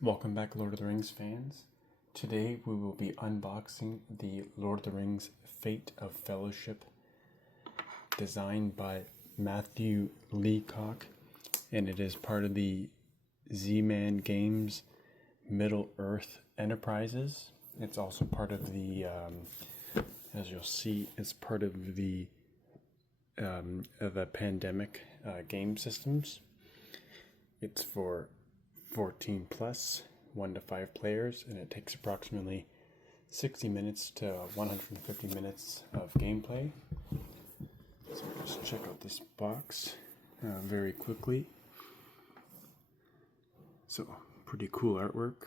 Welcome back, Lord of the Rings fans. Today we will be unboxing the Lord of the Rings Fate of Fellowship, designed by Matt Leacock, and it is part of the Z-Man Games Middle-earth Enterprises. It's also part of the, as you'll see, it's part of the Pandemic game systems. It's for 14 plus, 1 to 5 players, and it takes approximately 60 minutes to 150 minutes of gameplay. So let's check out this box very quickly. So, pretty cool artwork.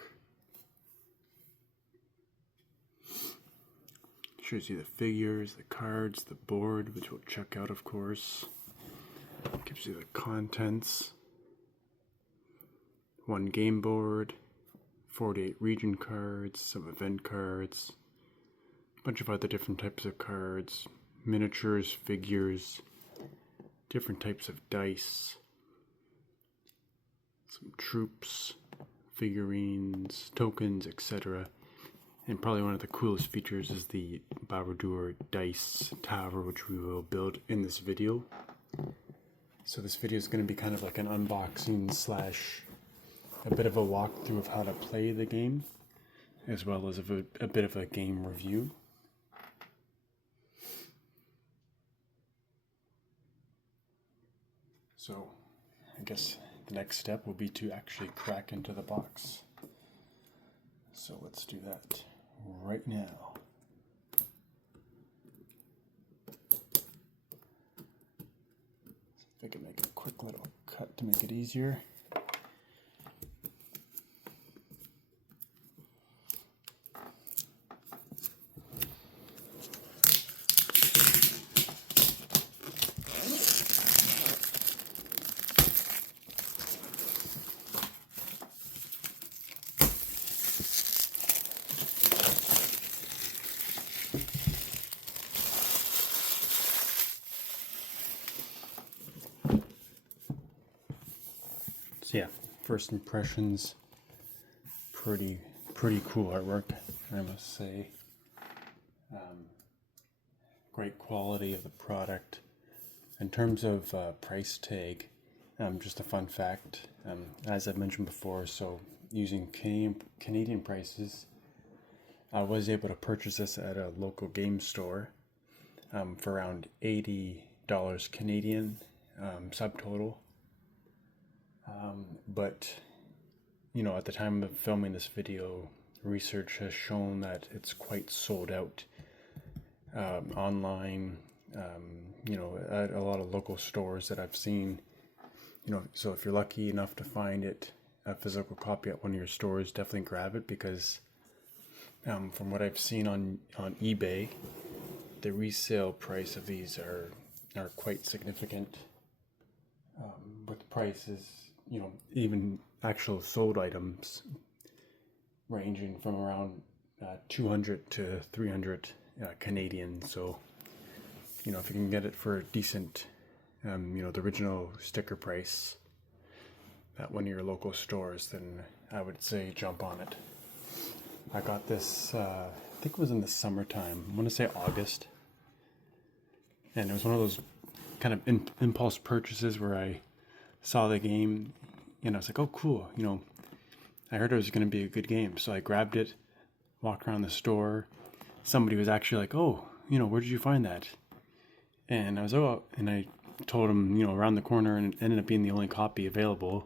Shows you the figures, the cards, the board, which we'll check out, of course. Gives you the contents. 1 game board, 48 region cards, some event cards, a bunch of other different types of cards, miniatures, figures, different types of dice, some troops, figurines, tokens, etc. And probably one of the coolest features is the Barad-dur dice tower, which we will build in this video. So this video is going to be kind of like an unboxing slash a bit of a walkthrough of how to play the game, as well as a bit of a game review. So, I guess the next step will be to actually crack into the box. So let's do that right now. If I can make a quick little cut to make it easier. So yeah, first impressions, pretty cool artwork, I must say. Great quality of the product. In terms of price tag, just a fun fact, as I mentioned before, so using Canadian prices, I was able to purchase this at a local game store for around $80 Canadian subtotal. But, you know, at the time of filming this video, research has shown that it's quite sold out online, you know, at a lot of local stores that I've seen. You know, so if you're lucky enough to find it, a physical copy at one of your stores, definitely grab it, because from what I've seen on eBay, the resale price of these are quite significant, with prices, you know, even actual sold items ranging from around 200 to 300 Canadian. So, you know, if you can get it for a decent, you know, the original sticker price at one of your local stores, then I would say jump on it. I got this, I think it was in the summertime. I want to say August. And it was one of those kind of impulse purchases where I saw the game and I was like, oh cool, you know, I heard it was going to be a good game. So I grabbed it, walked around the store. Somebody was actually like, oh, you know, where did you find that? And I was, oh, and I told him, you know, around the corner, and it ended up being the only copy available.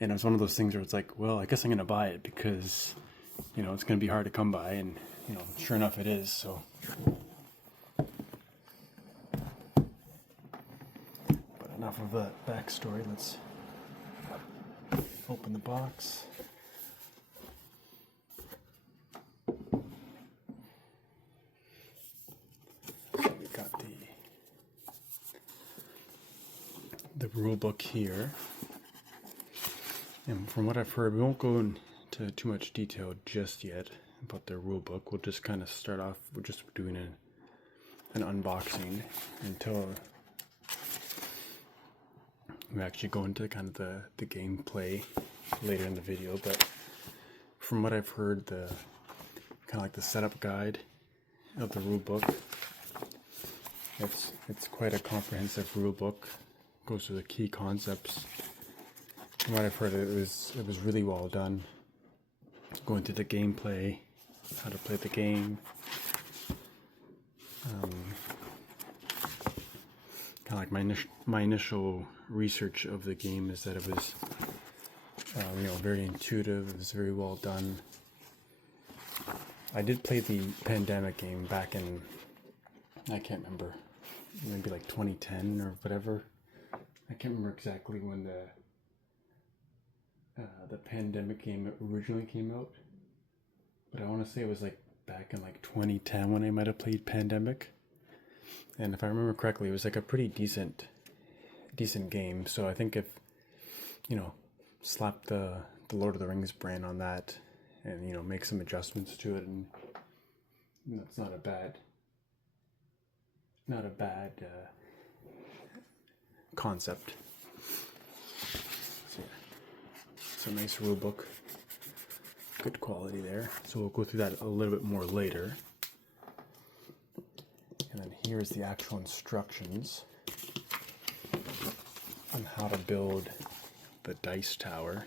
And it was one of those things where it's like, well, I guess I'm going to buy it because, you know, it's going to be hard to come by. And, you know, sure enough it is. So, but enough of that backstory. Let's open the box. So we got the rule book here. And from what I've heard, we won't go into too much detail just yet about their rule book. We'll just kind of start off with just doing an unboxing until we actually go into kind of the gameplay later in the video, but from what I've heard, the kind of like the setup guide of the rule book, it's quite a comprehensive rule book. Goes through the key concepts. From what I've heard, it was really well done. Going through the gameplay, how to play the game. Kind of like my initial research of the game is that it was, very intuitive. It was very well done. I did play the Pandemic game back in, I can't remember, maybe like 2010 or whatever. I can't remember exactly when the Pandemic game originally came out, but I want to say it was like back in like 2010 when I might have played Pandemic. And if I remember correctly, it was like a pretty decent game. So I think if, slap the Lord of the Rings brand on that and, make some adjustments to it, and that's not a bad concept. So, it's a nice rule book. Good quality there. So we'll go through that a little bit more later. And then here's the actual instructions on how to build the dice tower.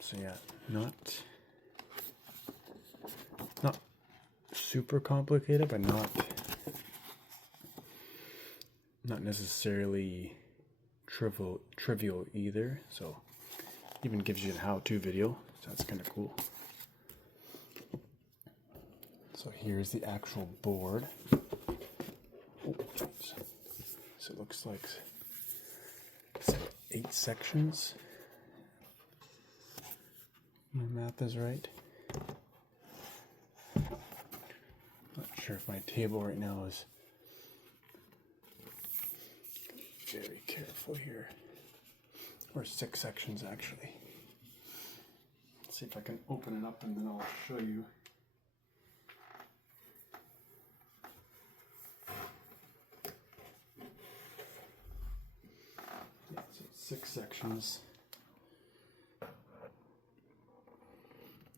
So yeah, not super complicated, but not necessarily trivial either. So even gives you a how-to video, so that's kind of cool. So here's the actual board. So it looks like 8 sections. My math is right. Not sure if my table right now is very careful here. Or 6 sections actually. Let's see if I can open it up and then I'll show you. Yeah, so it's 6 sections.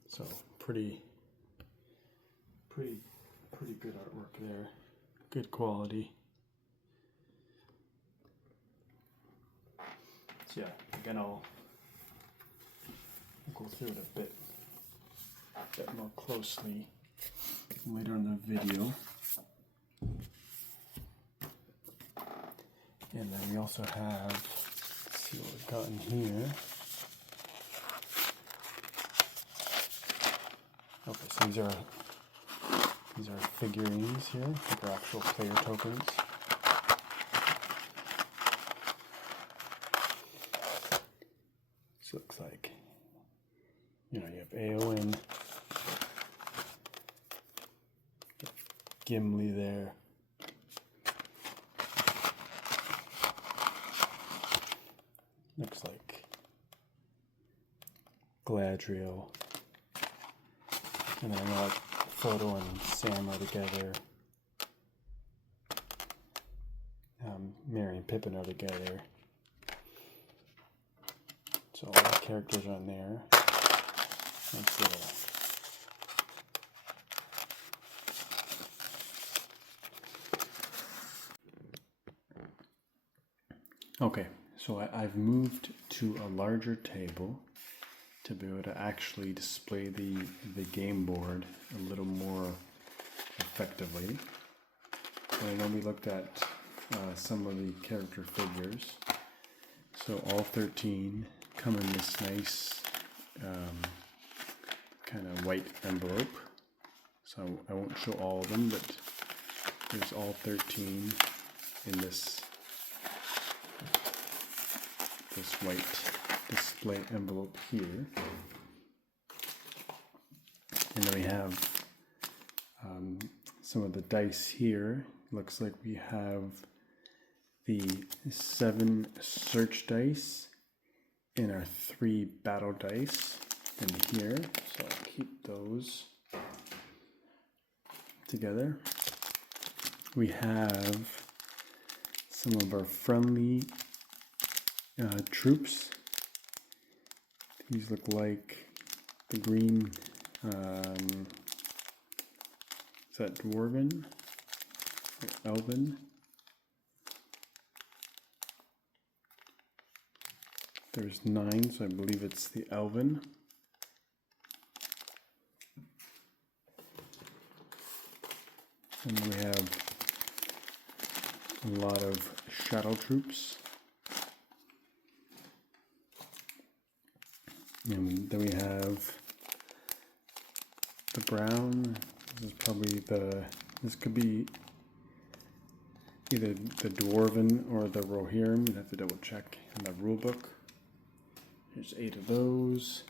So pretty good artwork there. Good quality. So yeah, again I'll go through it a bit more closely later in the video. And then we also have, let's see what we've got in here. Okay, so these are figurines here. These are actual player tokens. So it looks like, you have Aowen, Gimli there. Looks like Galadriel. And then I know like Frodo and Sam are together. Merry and Pippin are together. So all the characters are on there. Let's see. Okay, so I've moved to a larger table to be able to actually display the game board a little more effectively. And I know we looked at some of the character figures. So all 13 come in this nice kind of white envelope. So I won't show all of them, but there's all 13 in this white display envelope here. And then we have some of the dice here. Looks like we have the 7 search dice and our 3 battle dice in here. So I'll keep those together. we have some of our friendly troops. These look like the green, is that Dwarven or Elven? There's 9, so I believe it's the Elven. And we have a lot of shadow troops. And then we have the brown. This is probably this could be either the Dwarven or the Rohirrim. You'd have to double check in the rule book. There's 8 of those.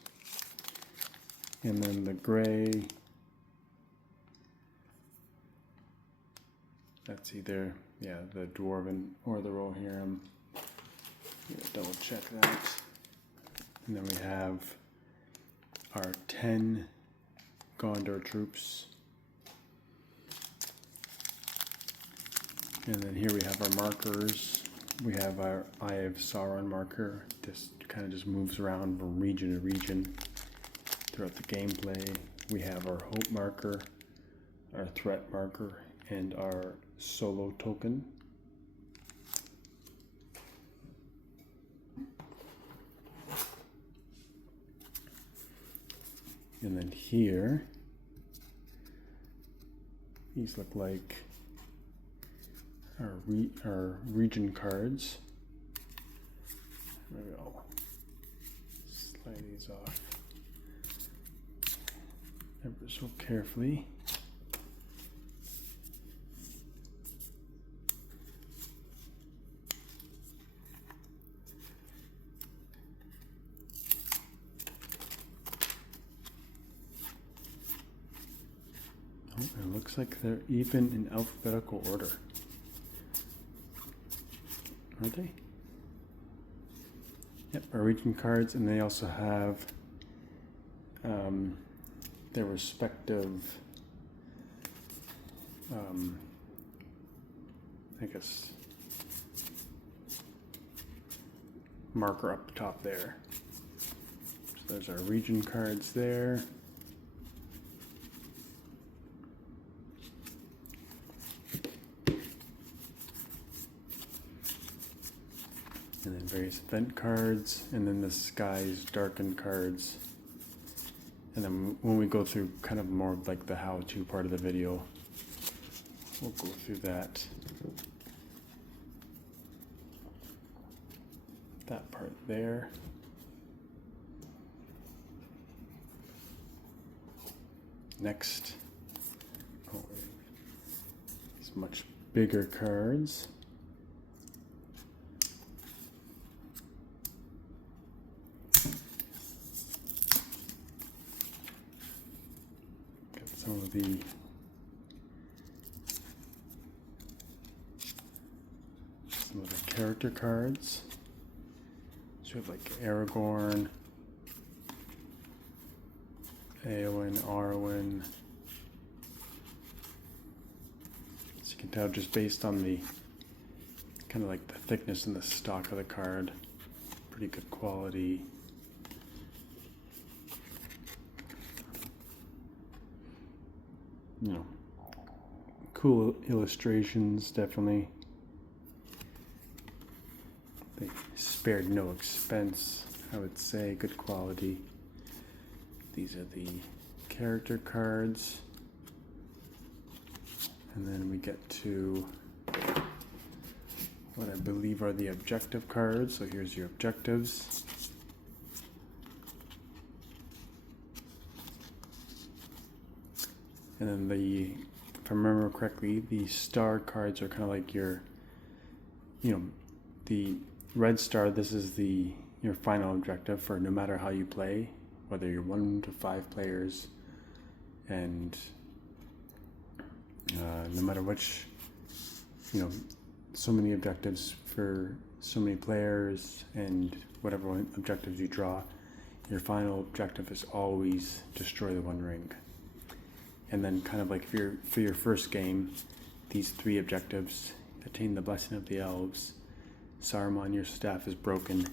And then the gray. That's either, the Dwarven or the Rohirrim. Double check that. And then we have our 10 Gondor troops. And then here we have our markers. We have our Eye of Sauron marker. This kind of just moves around from region to region throughout the gameplay. We have our Hope marker, our Threat marker, and our Solo token. And then here, these look like our region cards. Maybe I'll slide these off ever so carefully. It looks like they're even in alphabetical order. Are they? Yep, our region cards, and they also have their respective, I guess, marker up top there. So there's our region cards there. And then various event cards, and then the skies darkened cards. And then when we go through kind of more of like the how-to part of the video, we'll go through that part there. Next, these much bigger cards. Some of the character cards. So we have like Aragorn, Eowyn, Arwen. So you can tell just based on the kind of like the thickness and the stock of the card, pretty good quality. You know, cool illustrations, definitely. They spared no expense, I would say. Good quality. These are the character cards. And then we get to what I believe are the objective cards. So here's your objectives. And then if I remember correctly, the star cards are kind of like your, the red star, this is your final objective for no matter how you play, whether you're 1 to 5 players, and no matter which, so many objectives for so many players, and whatever objectives you draw, your final objective is always destroy the One Ring. And then kind of like for your first game, these 3 objectives: attain the blessing of the elves, Saruman, your staff is broken,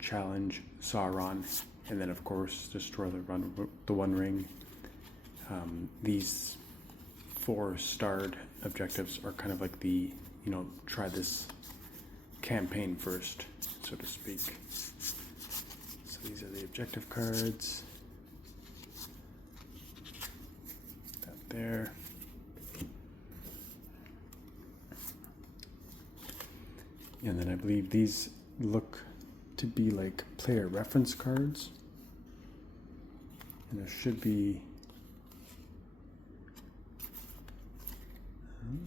challenge Sauron, and then of course destroy the One Ring. These 4 starred objectives are kind of like the, try this campaign first, so to speak. So these are the objective cards. That there. And then I believe these look to be like player reference cards. And there should be,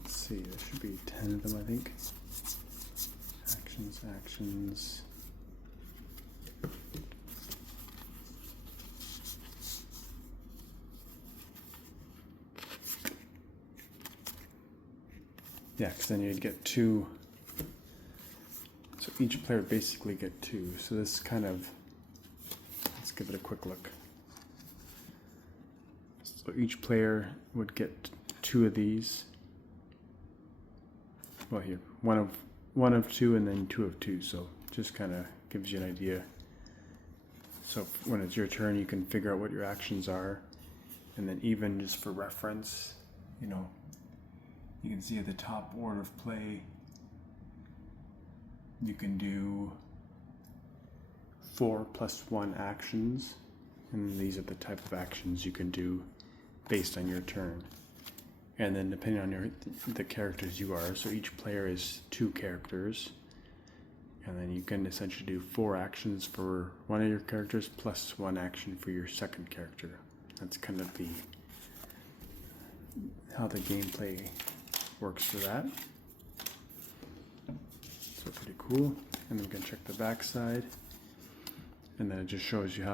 let's see, there should be 10 of them, I think. Actions. Yeah, because then you'd get 2. So each player would basically get 2. So this kind of, let's give it a quick look. So each player would get 2 of these. Well, here, one of 2 and then 2 of 2. So just kind of gives you an idea. So when it's your turn, you can figure out what your actions are. And then even just for reference, you can see at the top order of play, you can do 4 + 1 actions, and these are the type of actions you can do based on your turn. And then depending on the characters you are, so each player is 2 characters, and then you can essentially do 4 actions for one of your characters plus 1 action for your second character. That's kind of how the gameplay works for that. So pretty cool. And then we can check the back side, and then it just shows you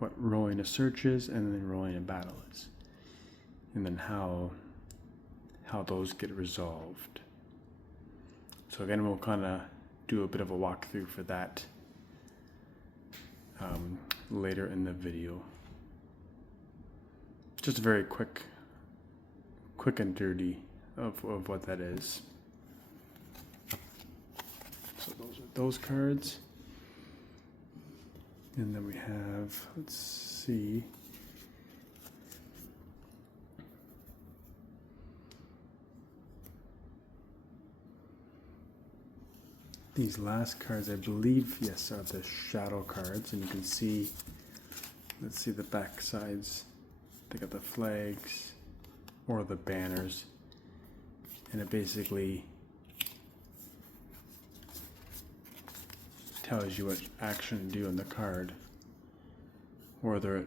what rolling a search is, and then rolling a battle is, and then how those get resolved. So again, we'll kind of do a bit of a walkthrough for that later in the video. Just a very quick and dirty of what that is. So those are those cards. And then we have, let's see, these last cards, I believe, yes, are the shadow cards, and you can see, let's see the back sides. They got the flags or the banners, and it basically tells you what action to do on the card, whether it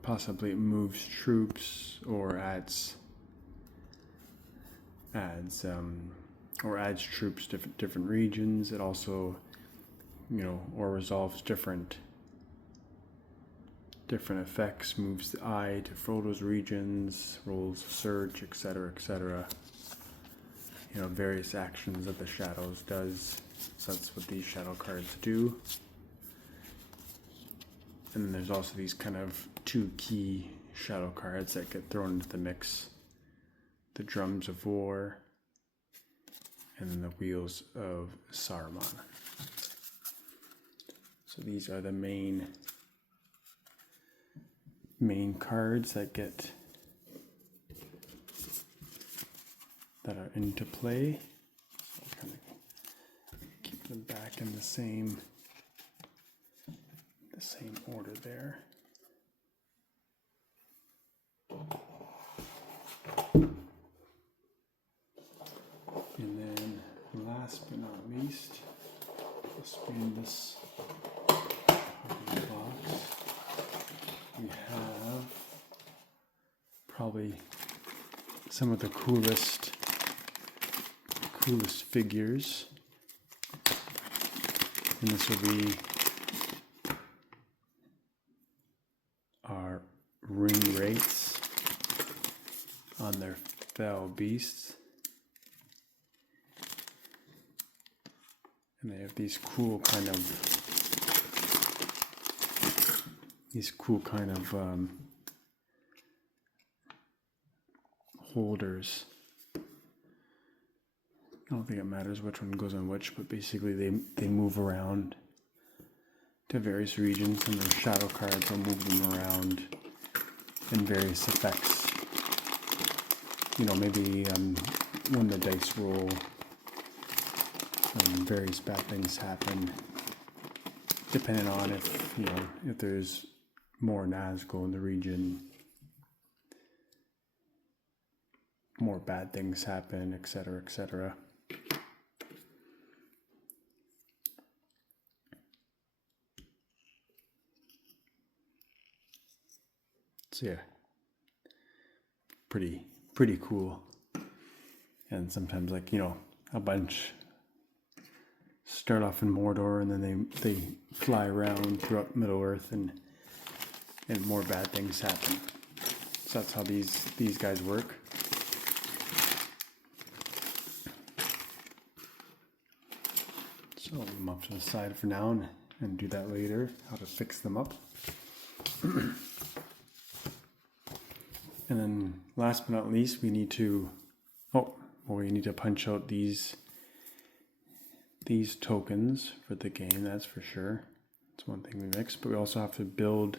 possibly moves troops or adds troops to different regions. It also, or resolves different effects, moves the eye to Frodo's regions, rolls search, etc., etc. Various actions that the shadows does. So that's what these shadow cards do. And then there's also these kind of 2 key shadow cards that get thrown into the mix. The Drums of War, and then the Wheels of Saruman. So these are the main cards that are into play. So I'll kind of keep them back in the same order there. And then last but not least, I'll spin this box. We have probably some of the coolest figures, and this will be our ring wraiths on their fell beasts, and they have these cool kind of holders. I don't think it matters which one goes on which, but basically they move around to various regions, and their shadow cards will move them around in various effects. You know, maybe when the dice roll, various bad things happen, depending on if, you know, if there's more Nazgul in the region, more bad things happen, etc., etc. So yeah, pretty cool. And sometimes, like, you know, a bunch start off in Mordor, and then they fly around throughout Middle Earth, and more bad things happen. So that's how these guys work. So I'll move them up to the side for now and do that later, how to fix them up. And then last but not least, we need to punch out these tokens for the game, that's for sure. That's one thing we mixed, but we also have to build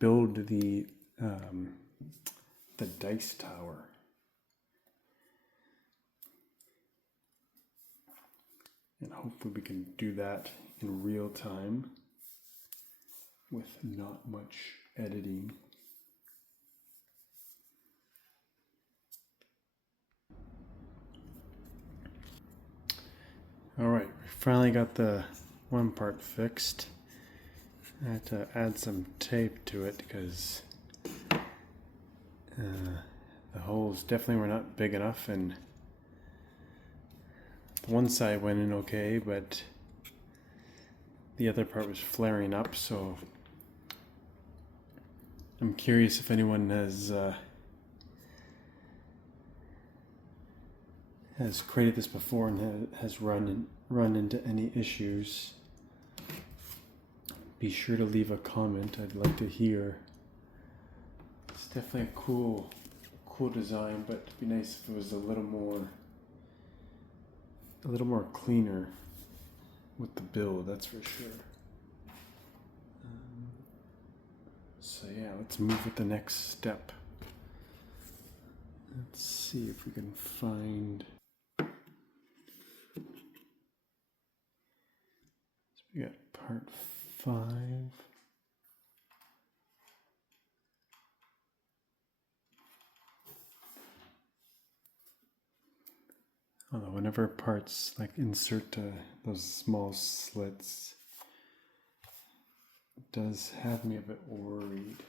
the dice tower. And hopefully we can do that in real time with not much editing. Alright, we finally got the one part fixed. I had to add some tape to it because the holes definitely were not big enough, and the one side went in okay, but the other part was flaring up. So I'm curious if anyone has created this before and has run into any issues. Be sure to leave a comment. I'd like to hear. It's definitely a cool design, but it'd be nice if it was a little more cleaner with the build, that's for sure. So yeah, let's move with the next step. Let's see if we can find. So we got part 5. Although whenever parts like insert those small slits, it does have me a bit worried.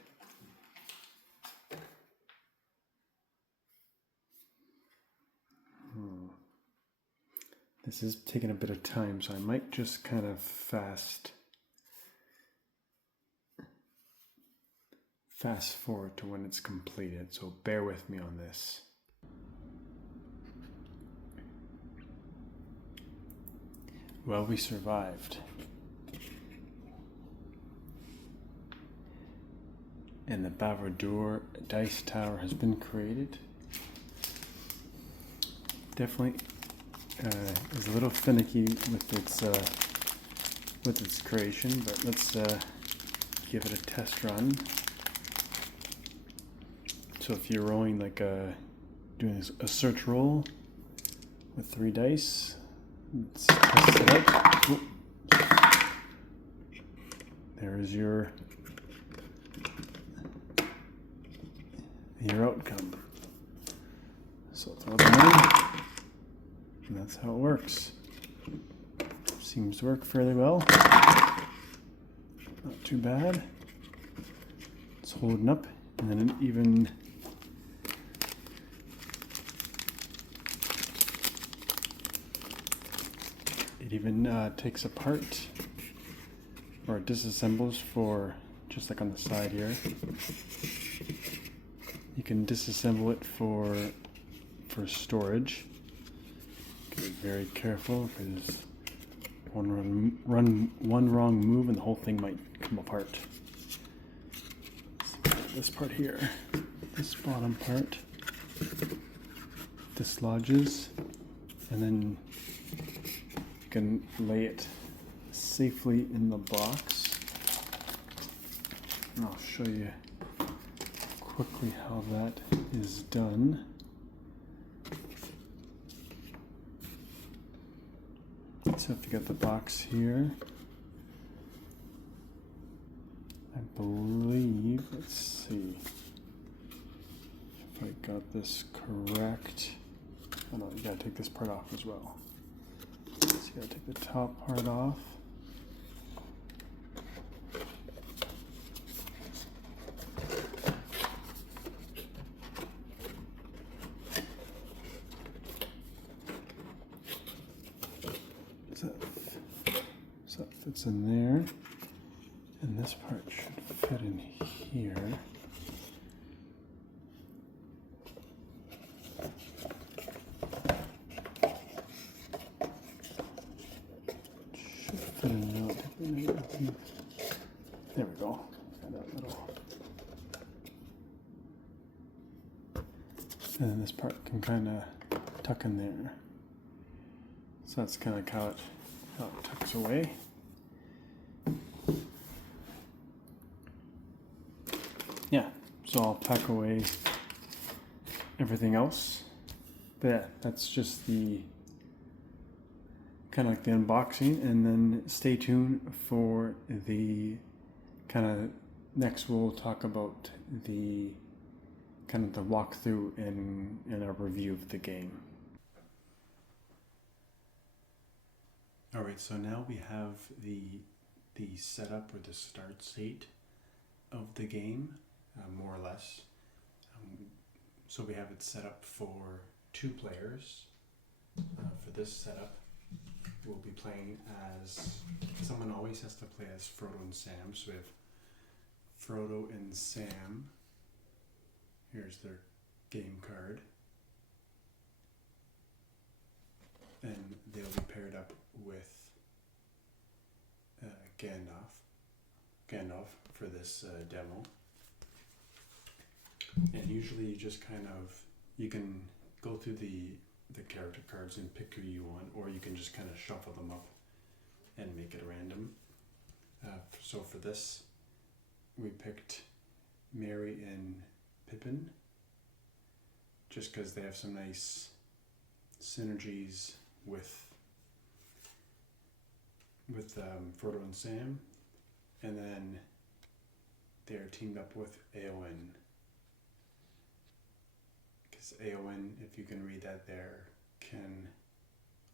This is taking a bit of time, so I might just kind of fast forward to when it's completed, so bear with me on this. Well, we survived. And the Barad-dur dice tower has been created. Definitely is a little finicky with its creation, but let's give it a test run. So if you're rolling doing a search roll with 3 dice, let's test it out. Ooh. There is your outcome. So throw them in, and that's how it works. Seems to work fairly well. Not too bad. It's holding up, and then it even takes apart or disassembles for just like on the side here. You can disassemble it for storage. Be very careful because one wrong move and the whole thing might come apart. This part here, this bottom part. dislodges, and then you can lay it safely in the box. And I'll show you quickly how that is done. So if you got the box here, I believe, let's see if I got this correct. Oh no, you gotta take this part off as well. So you gotta take the top part off. So that fits in there, and this part should fit in here. Should fit in relatively. There we go. Got that little. And then this part can kind of tuck in there. So that's kind of how it tucks away. Yeah, so I'll pack away everything else. But yeah, that's just the kind of like the unboxing, and then stay tuned for the kind of next we'll talk about the kind of the walkthrough and a review of the game. All right, so now we have the setup or the start state of the game, more or less. So we have it set up for 2 players. For this setup, we'll be playing as, someone always has to play as Frodo and Sam. So we have Frodo and Sam. Here's their game card. And they'll be paired up with Gandalf for this demo. And usually you just kind of, you can go through the character cards and pick who you want, or you can just kind of shuffle them up and make it random. So for this, we picked Merry and Pippin, just because they have some nice synergies with Frodo and Sam, and then they're teamed up with Éowyn, because Éowyn, if you can read that there, can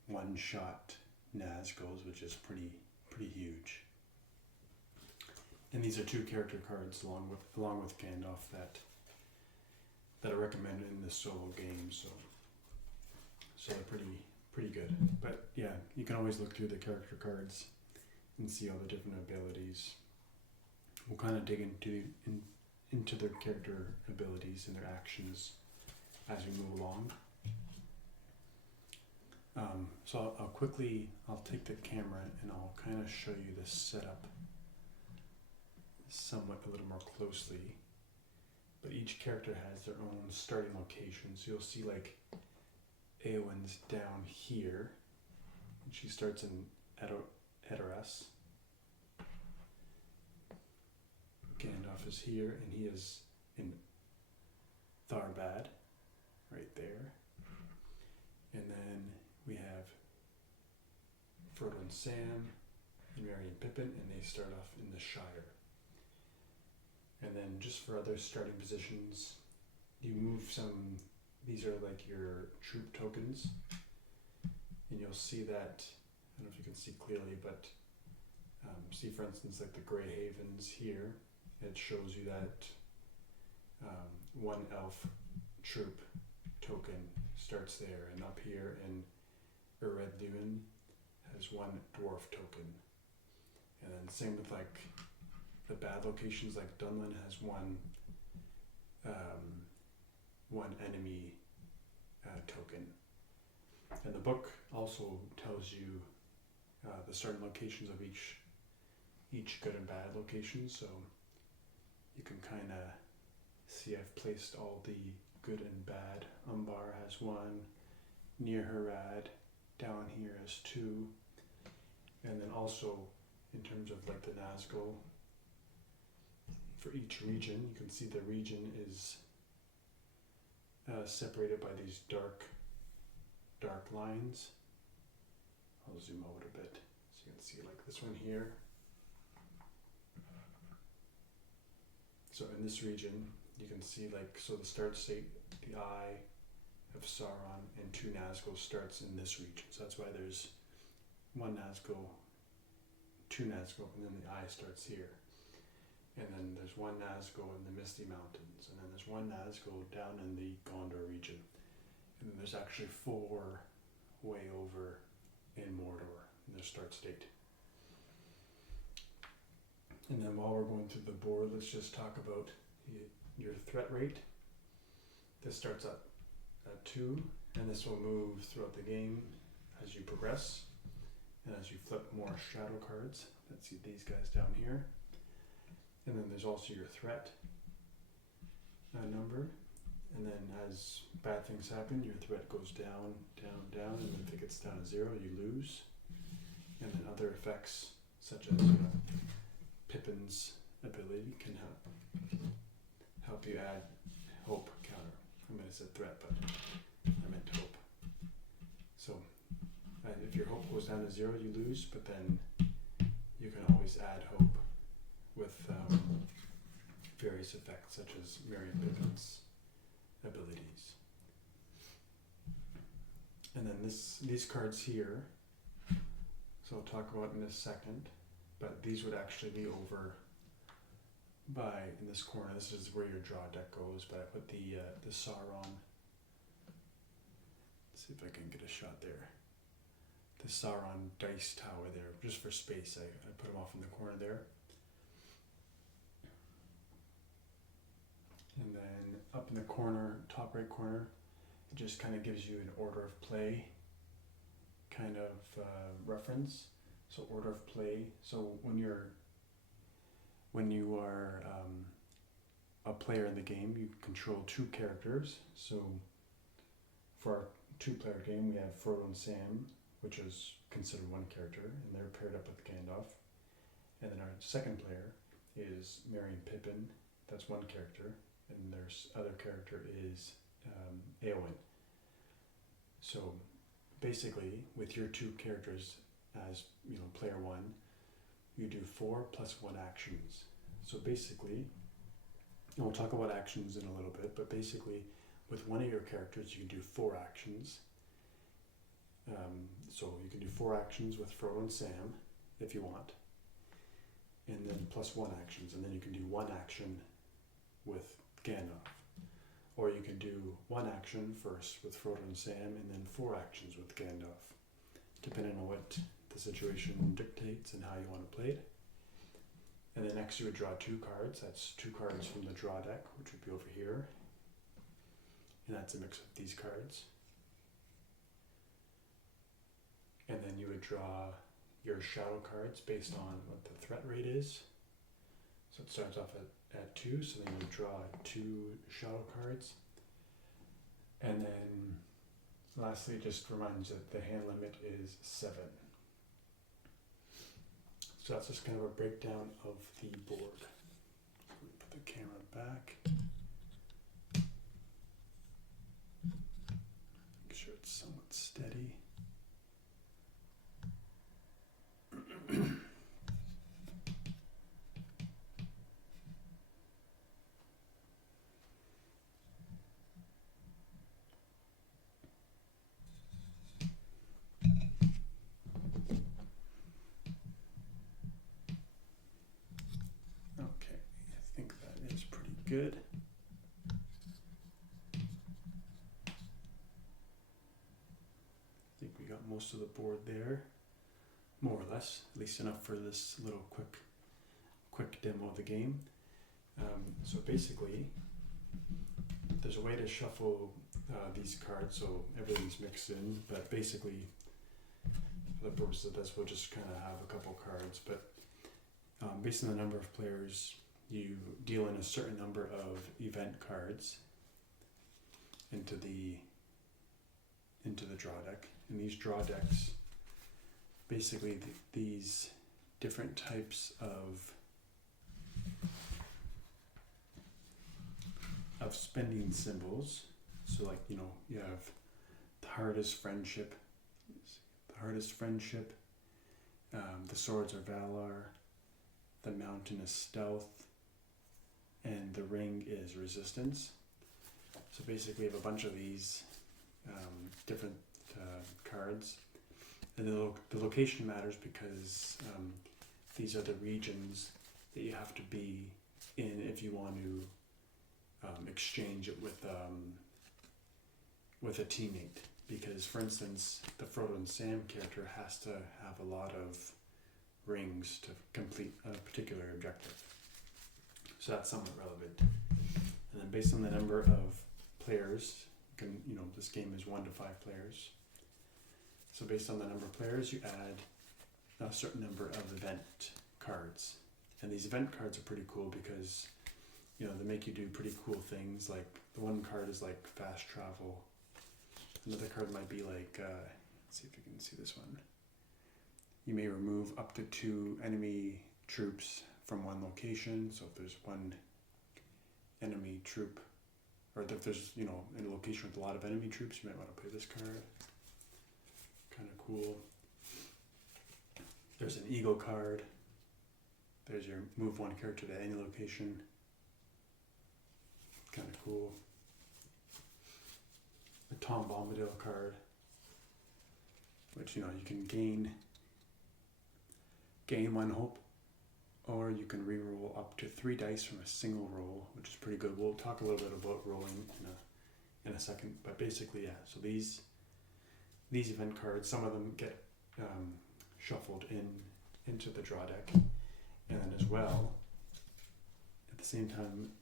one-shot Nazgûls, which is pretty huge. And these are 2 character cards along with Gandalf that are recommended in this solo game, so they're pretty good. But yeah, you can always look through the character cards and see all the different abilities. We'll kind of dig into their character abilities and their actions as we move along. So I'll take the camera and I'll kind of show you this setup somewhat a little more closely. But each character has their own starting location. So you'll see like Éowyn's down here, and she starts in Edoras. Gandalf is here, and he is in Tharbad, right there. And then we have Frodo and Sam, and Merry and Pippin, and they start off in the Shire. And then just for other starting positions, you move some, these are like your troop tokens, and you'll see that, I don't know if you can see clearly, but see for instance like the Grey Havens here, it shows you that 1 elf troop token starts there, and up here in Barad-dur has 1 dwarf token. And then same with like the bad locations, like Dunlin has one enemy token. And the book also tells you the starting locations of each good and bad location, so you can kind of see I've placed all the good and bad. Umbar has 1, Near Harad down here has 2, and then also in terms of like the Nazgul, for each region, you can see the region is separated by these dark lines. I'll zoom out a bit so you can see like this one here. So in this region, you can see like, so the start state, the eye of Sauron and 2 Nazgul starts in this region. So that's why there's 1 Nazgul, 2 Nazgul, and then the eye starts here. And then there's 1 Nazgul in the Misty Mountains, and then there's 1 Nazgul down in the Gondor region. And then there's actually 4 way over in Mordor in their start state. And then while we're going through the board, let's just talk about your threat rate. This starts at 2, and this will move throughout the game as you progress and as you flip more shadow cards. Let's see these guys down here. And then there's also your threat number. And then as bad things happen, your threat goes down, down, down, and then if it gets down to 0, you lose. And then other effects, such as Pippin's ability, can help you add hope counter. I mean, I said threat, but I meant hope. So if your hope goes down to 0, you lose, but then you can always add hope with various effects, such as Merry and Pippin's abilities. And then these cards here, so I'll talk about in a second, but these would actually be over by, in this corner, this is where your draw deck goes, but I put the Sauron, let's see if I can get a shot there, the Sauron dice tower there, just for space, I put them off in the corner there. And then up in the corner, top right corner, it just kind of gives you an order of play kind of reference. So order of play. So when you are a player in the game, you control 2 characters. So for our 2-player game, we have Frodo and Sam, which is considered 1 character, and they're paired up with Gandalf. And then our second player is Merry and Pippin. That's 1 character. And their other character is Éowyn. So basically, with your 2 characters as player 1, you do 4 + 1 actions. So basically, and we'll talk about actions in a little bit, but basically, with one of your characters, you can do 4 actions. So you can do 4 actions with Frodo and Sam, if you want, and then +1 actions, and then you can do 1 action with Gandalf. Or you can do 1 action first with Frodo and Sam, and then 4 actions with Gandalf, depending on what the situation dictates and how you want to play it. And then next you would draw 2 cards. That's 2 cards from the draw deck, which would be over here. And that's a mix of these cards. And then you would draw your shadow cards based on what the threat rate is. So it starts off at 2, so then you draw 2 shadow cards. And then lastly, just reminds you that the hand limit is 7. So that's just kind of a breakdown of the board. Let me put the camera back. Make sure it's somewhat steady. Good. I think we got most of the board there, more or less, at least enough for this little quick demo of the game. So basically, there's a way to shuffle these cards so everything's mixed in, but basically, for the purpose of this, we'll just kind of have a couple cards, but based on the number of players, you deal in a certain number of event cards, into the draw deck. And these draw decks, basically these different types of spending symbols. So like, you have the hardest friendship, the swords are valor, the mountain is stealth, and the ring is resistance. So basically we have a bunch of these different cards, and the location matters because these are the regions that you have to be in if you want to exchange it with a teammate. Because, for instance, the Frodo and Sam character has to have a lot of rings to complete a particular objective. So that's somewhat relevant. And then based on the number of players, this game is 1 to 5 players. So based on the number of players, you add a certain number of event cards. And these event cards are pretty cool because, they make you do pretty cool things. Like the one card is like fast travel. Another card might be like, let's see if you can see this one. You may remove up to 2 enemy troops from one location. So if there's one enemy troop, or if there's, in a location with a lot of enemy troops, you might want to play this card. Kind of cool. There's an eagle card. There's your move 1 character to any location. Kind of cool. A Tom Bombadil card, which you can gain 1 hope, or you can reroll up to 3 dice from a single roll, which is pretty good. We'll talk a little bit about rolling in a second, but basically, yeah. So these event cards, some of them get shuffled into the draw deck, and then as well, at the same time,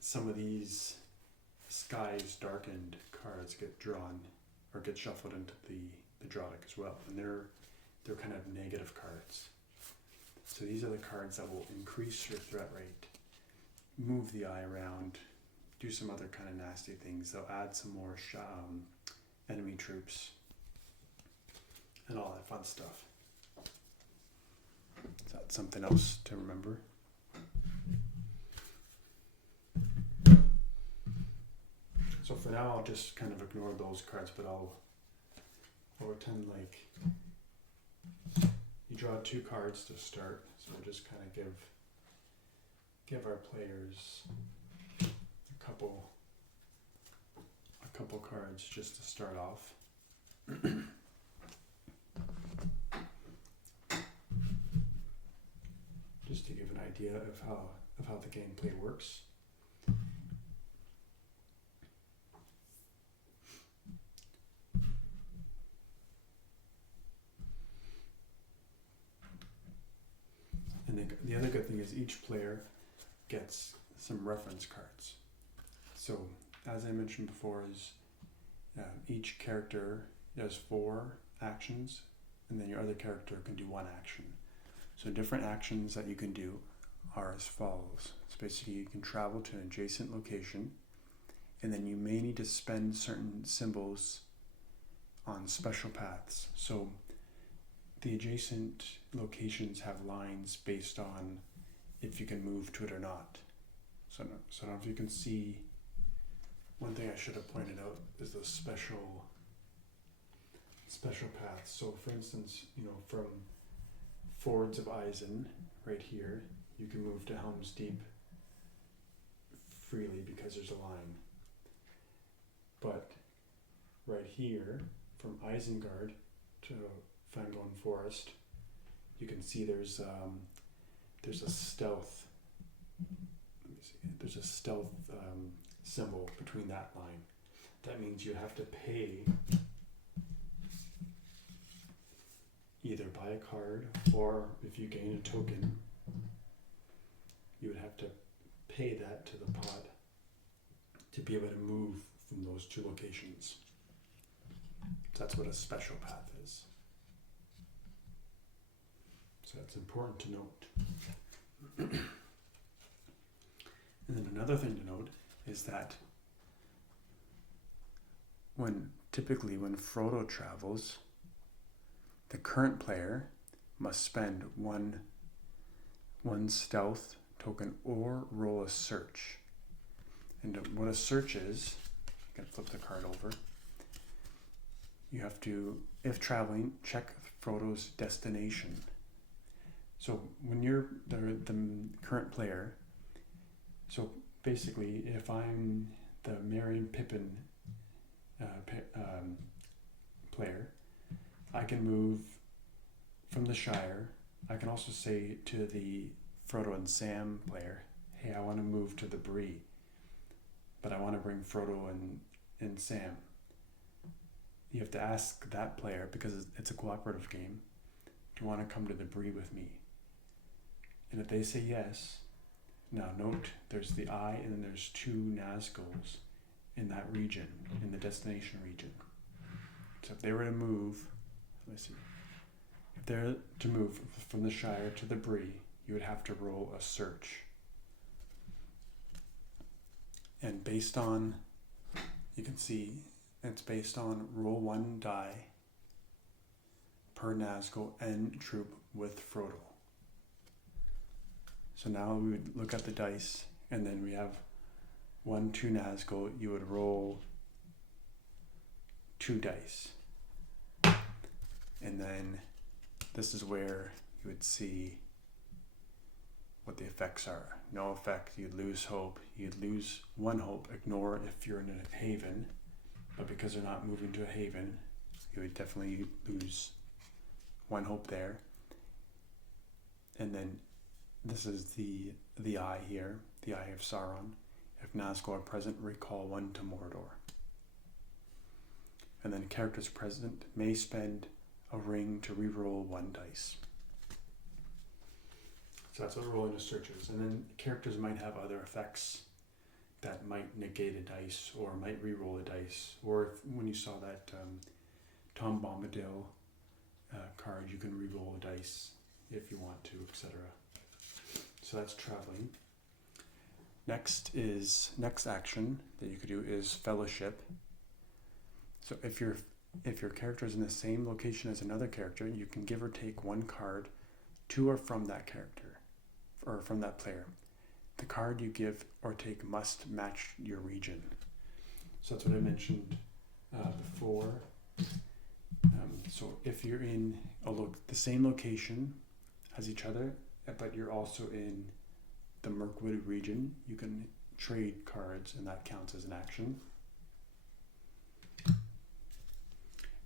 some of these skies darkened cards get drawn or get shuffled into the draw deck as well, and they're kind of negative cards. So these are the cards that will increase your threat rate, move the eye around, do some other kind of nasty things. They'll add some more enemy troops and all that fun stuff. So that's something else to remember. So for now, I'll just kind of ignore those cards, but I'll pretend like you draw 2 cards to start. So we'll just kind of give our players a couple cards just to start off. Just to give an idea of how the gameplay works. And the other good thing is each player gets some reference cards. So, as I mentioned before, is each character does 4 actions, and then your other character can do 1 action. So different actions that you can do are as follows. So basically you can travel to an adjacent location, and then you may need to spend certain symbols on special paths. So the adjacent locations have lines based on if you can move to it or not. So I don't know if you can see, one thing I should have pointed out is those special paths. So for instance, from Fords of Eisen, right here, you can move to Helm's Deep freely because there's a line. But right here, from Isengard to Fangorn Forest, you can see there's a stealth. Let me see. There's a stealth symbol between that line. That means you have to pay, either buy a card, or if you gain a token, you would have to pay that to the pod to be able to move from those 2 locations. So that's what a special path is. So that's important to note. And then another thing to note is that typically when Frodo travels, the current player must spend one stealth token or roll a search. And what a search is, you can flip the card over. You have to, if traveling, check Frodo's destination. So when you're the current player, so basically if I'm the Merry and Pippin player, I can move from the Shire. I can also say to the Frodo and Sam player, hey, I want to move to the Bree, but I want to bring Frodo and Sam. You have to ask that player, because it's a cooperative game, do you want to come to the Bree with me? And if they say yes, now note there's the eye and then there's 2 Nazguls in that region, in the destination region. So if they were to move, let me see, if they're to move from the Shire to the Bree, you would have to roll a search. And based on, you can see, it's based on roll 1 die per Nazgul and troop with Frodo. So now we would look at the dice, and then we have 1, 2 Nazgul. You would roll 2 dice. And then this is where you would see what the effects are. No effect, you'd lose hope. You'd lose 1 hope, ignore if you're in a haven. But because they're not moving to a haven, you would definitely lose 1 hope there. And then this is the eye here, the eye of Sauron. If Nazgul are present, recall 1 to Mordor. And then characters present may spend a ring to reroll 1 dice. So that's what rolling a search is. And then characters might have other effects that might negate a dice or might reroll a dice. Or if, when you saw that Tom Bombadil card, you can reroll a dice if you want to, etc. So that's traveling. Next action that you could do is fellowship. So if your character is in the same location as another character, you can give or take 1 card to or from that character, or from that player. The card you give or take must match your region. So that's what I mentioned before. So if you're in the same location as each other, but you're also in the Mirkwood region, you can trade cards, and that counts as an action.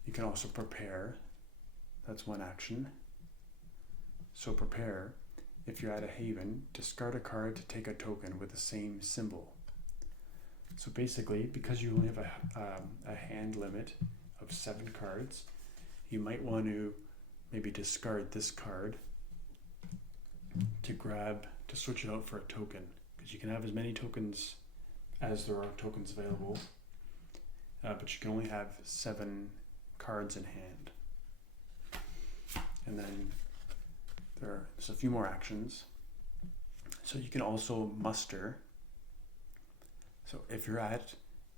You can also prepare. That's 1 action. So prepare. If you're at a haven, discard a card to take a token with the same symbol. So basically, because you only have a hand limit of 7 cards, you might want to maybe discard this card to switch it out for a token, because you can have as many tokens as there are tokens available, but you can only have 7 cards in hand. And then there's a few more actions. So you can also muster. So if you're at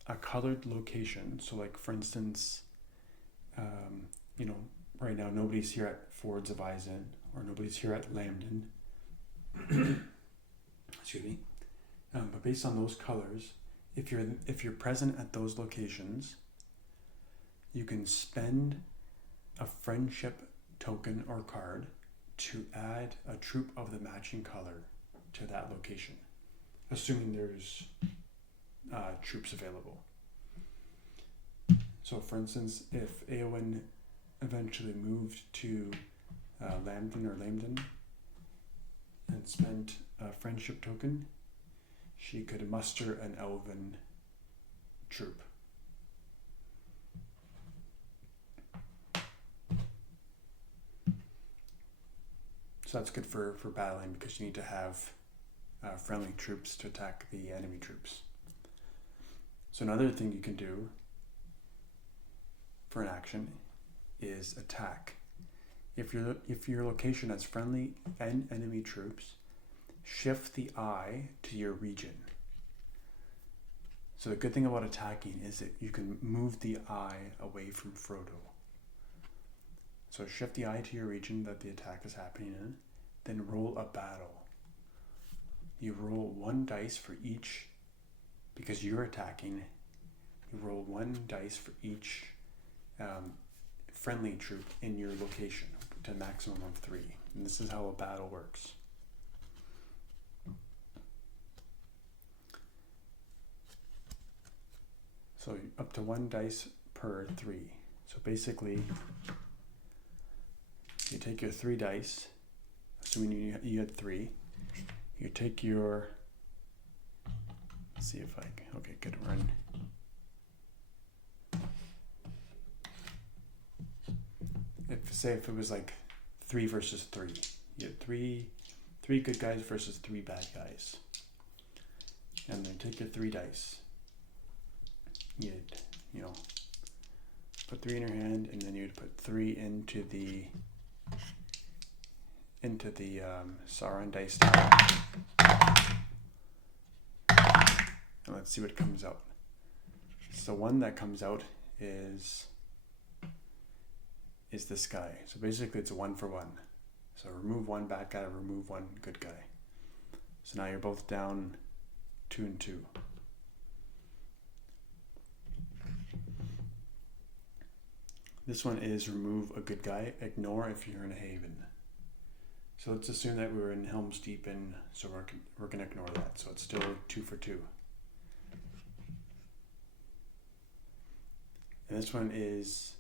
a colored location, so like for instance, right now nobody's here at Fords of Isen, or nobody's here at Lambden. Excuse me. But based on those colors, if you're present at those locations, you can spend a friendship token or card to add a troop of the matching color to that location, assuming there's troops available. So for instance, if Eowyn eventually moved to Lambden and spent a friendship token, she could muster an elven troop. So that's good for battling, because you need to have friendly troops to attack the enemy troops. So another thing you can do for an action is attack. If your location has friendly and enemy troops, shift the eye to your region. So the good thing about attacking is that you can move the eye away from Frodo. So shift the eye to your region that the attack is happening in, then roll a battle. You roll 1 dice for each, because you're attacking, you roll 1 dice for each friendly troop in your location to a maximum of 3. And this is how a battle works. So up to 1 dice per 3. So basically, you take your 3 dice, assuming you had 3. You take your, let's see if I can, okay, good run. If it was like 3 versus 3, you had three good guys versus 3 bad guys. And then take your 3 dice. You'd, put 3 in your hand, and then you'd put 3 into the Sauron dice tower. And let's see what comes out. So one that comes out is this guy. So basically it's a 1 for 1. So remove 1 bad guy, remove 1 good guy. So now you're both down 2 and 2. This one is remove a good guy, ignore if you're in a haven. So let's assume that we were in Helm's Deep, and so we're going to ignore that. So it's still 2 for 2. And this one is,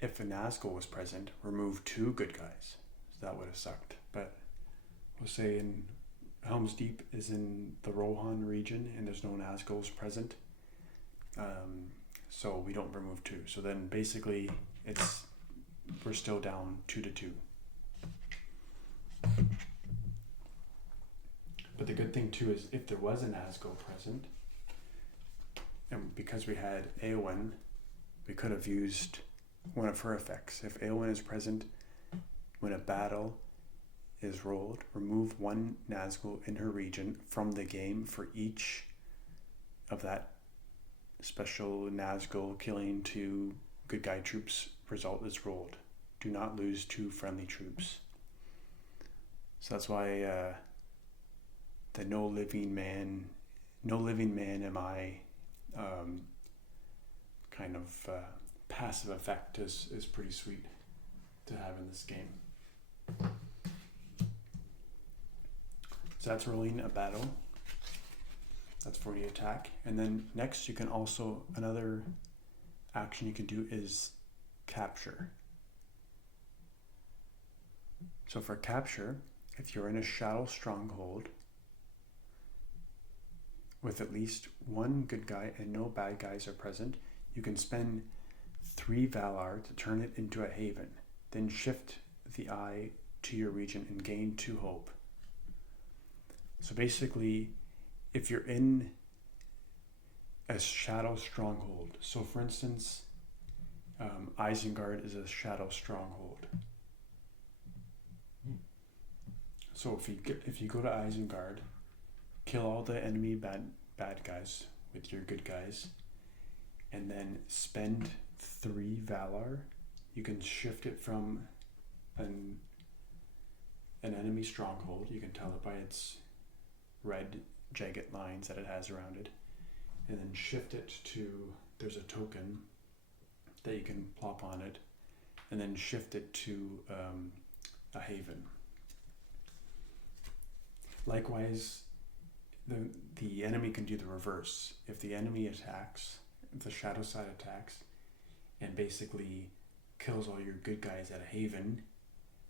if a Nazgul was present, remove 2 good guys. So that would have sucked. But we'll say in Helm's Deep is in the Rohan region, and there's no Nazguls present. So we don't remove 2. So then basically we're still down 2 to 2. But the good thing too is if there was a Nazgul present, and because we had Eowyn, we could have used one of her effects. If Eowyn is present when a battle is rolled, remove 1 Nazgul in her region from the game for each of that special Nazgul killing 2 good guy troops result is rolled. Do not lose 2 friendly troops. So that's why the no living man am I kind of passive effect is pretty sweet to have in this game. So that's rolling a battle. That's for the attack. And then next you can also, another action you can do is capture. So for capture, if you're in a shadow stronghold with at least 1 good guy and no bad guys are present, you can spend 3 Valar to turn it into a haven. Then shift the eye to your region and gain 2 hope. So basically, if you're in a shadow stronghold, so for instance, Isengard is a shadow stronghold. So if you go to Isengard, kill all the enemy bad guys with your good guys, and then spend 3 Valar, you can shift it from an enemy stronghold. You can tell it by its red jagged lines that it has around it, and then shift it to, there's a token that you can plop on it, and then shift it to a haven. Likewise, the enemy can do the reverse. If the enemy attacks, if the shadow side attacks and basically kills all your good guys at a haven,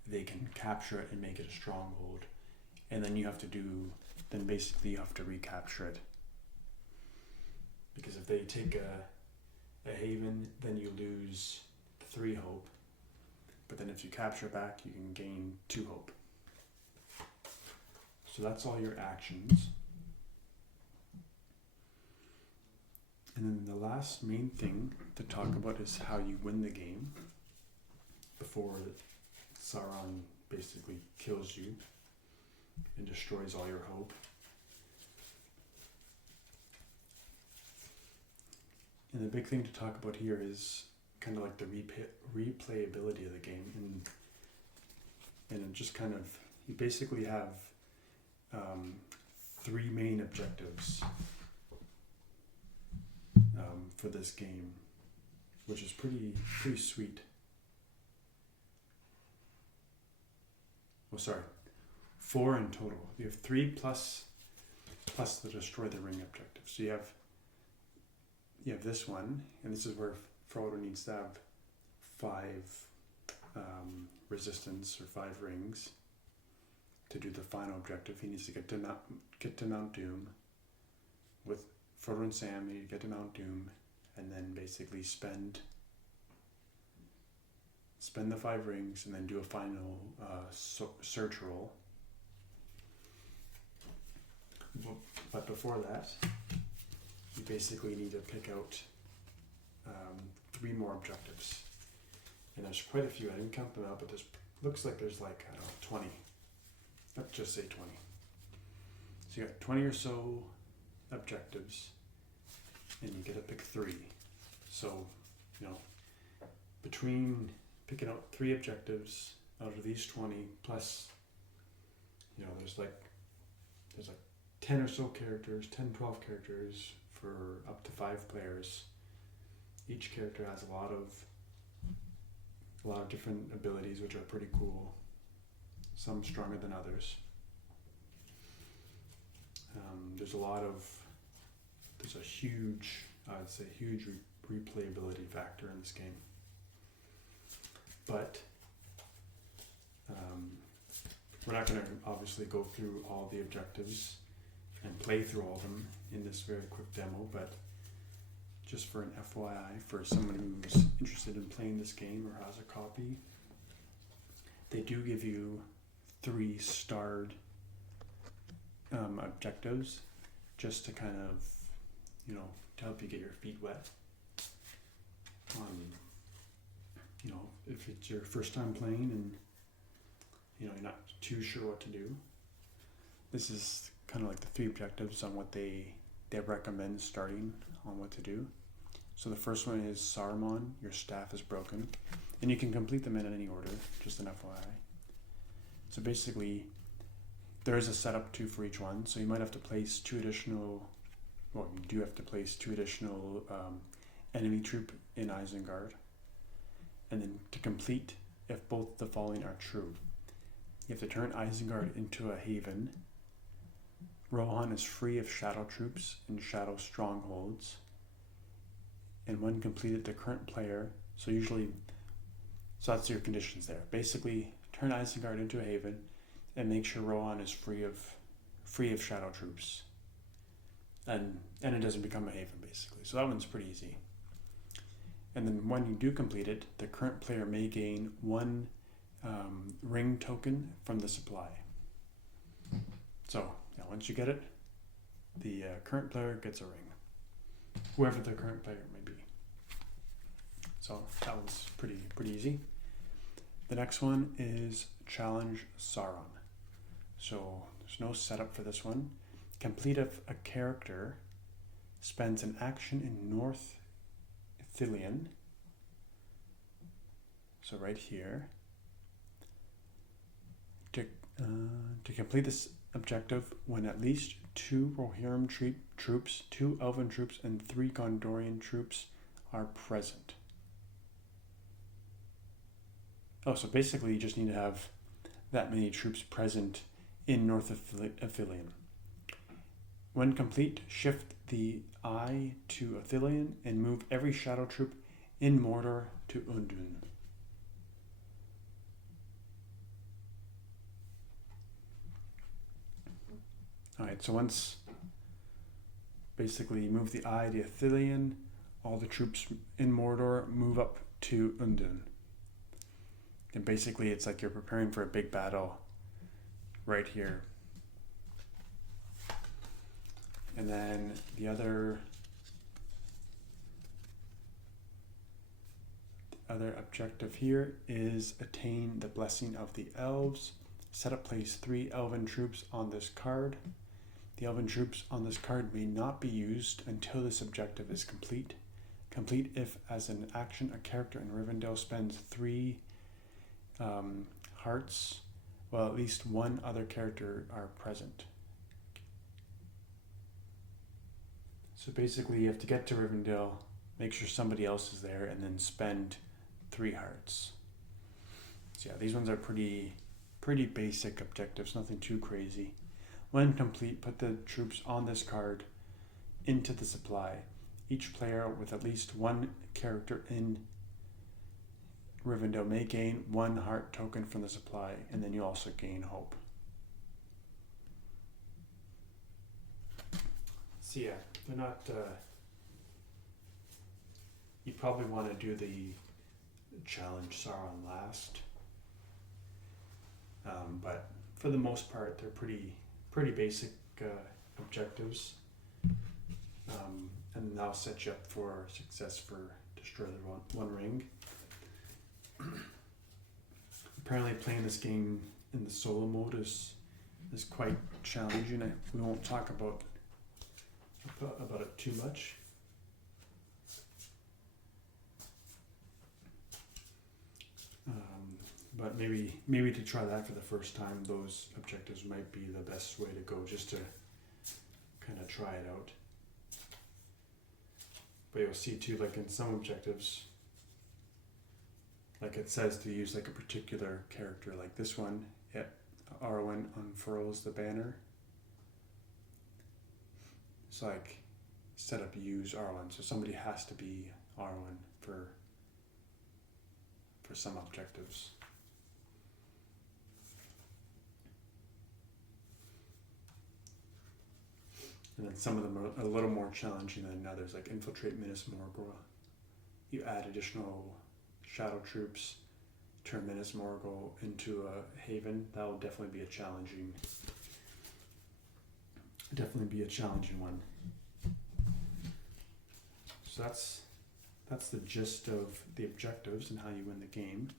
they can capture it and make it a stronghold, and then you have to recapture it. Because if they take a haven, then you lose 3 hope, but then if you capture it back, you can gain 2 hope. So that's all your actions. And then the last main thing to talk about is how you win the game before Sauron basically kills you and destroys all your hope. And the big thing to talk about here is kind of like the replayability of the game, and it just kind of, you basically have three main objectives for this game, which is pretty sweet. Oh, sorry, 4 in total. You have 3 plus the destroy the ring objective. So you have this one, and this is where Frodo needs to have 5 resistance or 5 rings to do the final objective. He needs to get to Mount Doom. With Frodo and Sam, they need to get to Mount Doom, and then basically spend the 5 rings, and then do a final search roll. But before that, you basically need to pick out 3 more objectives. And there's quite a few. I didn't count them out, but looks like there's like, I don't know, 20. Let's just say 20. So you got 20 or so objectives, and you get to pick 3. So, between picking out 3 objectives out of these 20, plus, there's like 10 or so characters, 10, 12 characters for up to 5 players. Each character has a lot of different abilities, which are pretty cool. Some stronger than others. There's a huge, I'd say, replayability factor in this game. But we're not going to obviously go through all the objectives and play through all of them in this very quick demo, but just for an FYI, for someone who's interested in playing this game or has a copy, they do give you 3 starred objectives, just to kind of, to help you get your feet wet. If it's your first time playing and you're not too sure what to do, this is kind of like the 3 objectives on what they recommend starting on what to do. So the first one is Saruman, your staff is broken, and you can complete them in any order, just an FYI. So basically, there is a setup too for each one, so you might have to place 2 additional, you do have to place 2 additional enemy troop in Isengard. And then to complete, if both the following are true, you have to turn Isengard into a haven. Rohan is free of shadow troops and shadow strongholds. And when completed, the current player, so that's your conditions there. Basically, turn Isengard into a haven and make sure Rohan is free of shadow troops. And it doesn't become a haven, basically. So that one's pretty easy. And then when you do complete it, the current player may gain 1 ring token from the supply. So once you get it, the current player gets a ring, whoever the current player may be. So that one's pretty easy. The next one is Challenge Sauron. So there's no setup for this one. Complete if a character spends an action in North Ithilien, so right here, to complete this objective when at least 2 Rohirrim troops, 2 Elven troops, and 3 Gondorian troops are present. Oh, so basically you just need to have that many troops present in North Ithilien. When complete, shift the eye to Ithilien and move every shadow troop in Mordor to Undun. Alright, so once basically you move the eye to Ithilien, all the troops in Mordor move up to Undun. And basically it's like you're preparing for a big battle right here. And then the other objective here is attain the blessing of the elves. Set up place 3 elven troops on this card. The elven troops on this card may not be used until this objective is complete. Complete if, as an action, a character in Rivendell spends 3 hearts while at least one other character are present. So basically you have to get to Rivendell, make sure somebody else is there, and then spend 3 hearts. So yeah, these ones are pretty basic objectives, nothing too crazy. When complete, put the troops on this card into the supply. Each player with at least one character in Rivendell may gain 1 heart token from the supply, and then you also gain hope. So yeah, they're not, you probably want to do the challenge Sauron last. But for the most part, they're pretty basic objectives. And that'll set you up for success for Destroy the One Ring. Apparently playing this game in the solo mode is quite challenging. We won't talk about it too much. But maybe to try that for the first time, those objectives might be the best way to go, just to kind of try it out. But you'll see too, like in some objectives, like it says to use like a particular character, like this one, Arwen unfurls the banner. So like set up use Arwen, so somebody has to be Arwen for some objectives. And then some of them are a little more challenging than others, like infiltrate Minas Morgul. You add additional shadow troops, turn Minas Morgul into a haven. That will definitely be a challenging one. So that's the gist of the objectives and how you win the game.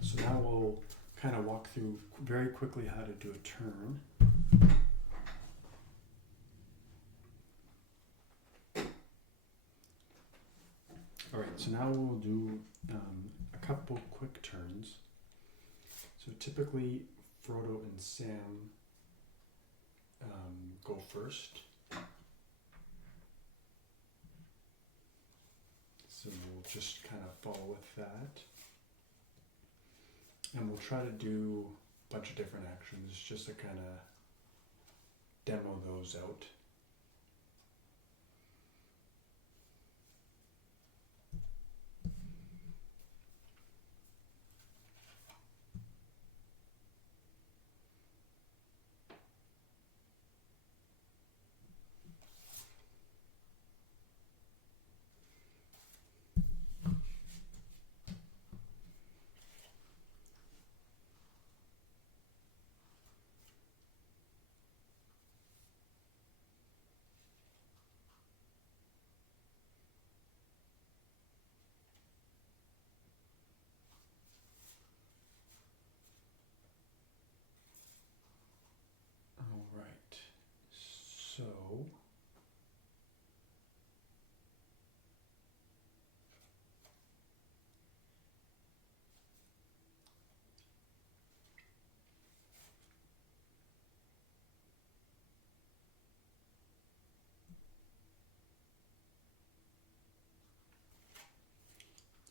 So now we'll kind of walk through very quickly how to do a turn. All right, so now we'll do a couple quick turns. So typically Frodo and Sam go first. So we'll just kind of follow with that. And we'll try to do a bunch of different actions just to kind of demo those out. So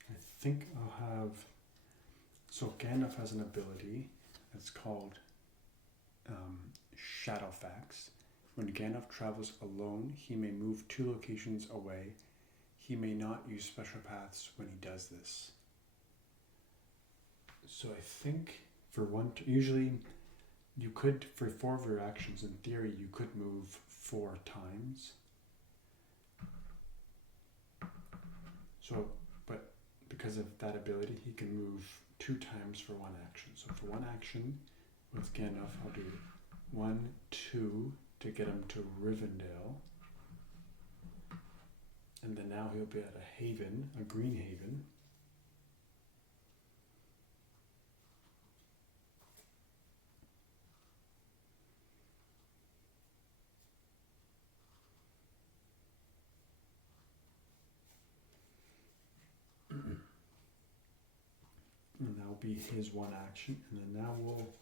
I think I'll have, so Gandalf has an ability that's called Shadowfax. When Gandalf travels alone, he may move 2 locations away. He may not use special paths when he does this. So I think for usually you could, for 4 of your actions, in theory, you could move 4 times. So, but because of that ability, he can move 2 times for 1 action. So for 1 action with Gandalf, I'll do 1, 2 to get him to Rivendell. And then now he'll be at a haven, a green haven. be his one action. And then now we'll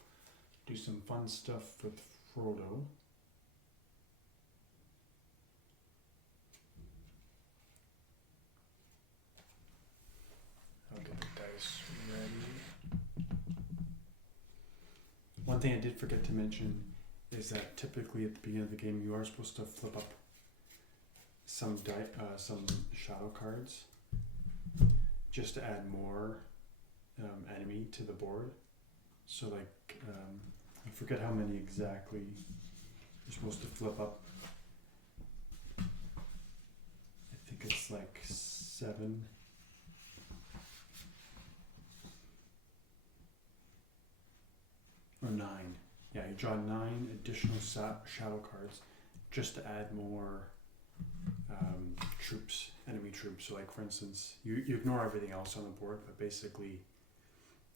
do some fun stuff with Frodo. I'll get the dice ready. One thing I did forget to mention is that typically at the beginning of the game you are supposed to flip up some shadow cards just to add more enemy to the board. So like I forget how many exactly you're supposed to flip up. I think it's like 7. Or 9. Yeah, you draw 9 additional shadow cards just to add more troops, enemy troops. So like for instance, you ignore everything else on the board, but basically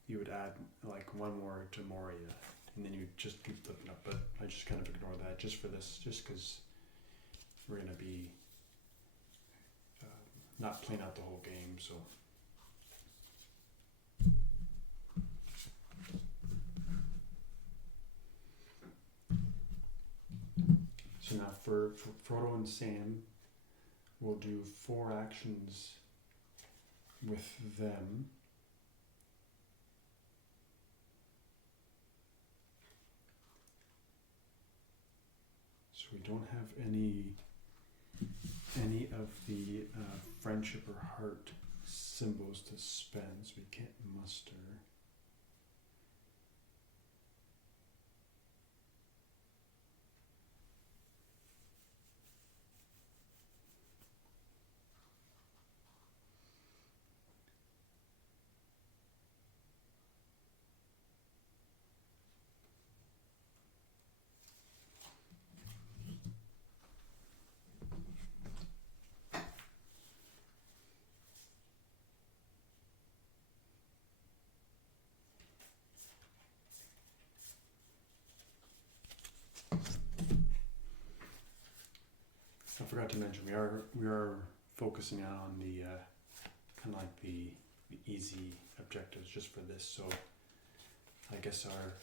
you would add like 1 more to Moria, and then you just keep flipping up. But I just kind of ignore that just for this, just because we're going to be not playing out the whole game. So now for Frodo and Sam, we'll do 4 actions with them. So we don't have any of the friendship or heart symbols to spend, so we can't muster. I forgot to mention we are focusing on the kind of like the easy objectives just for this. So I guess our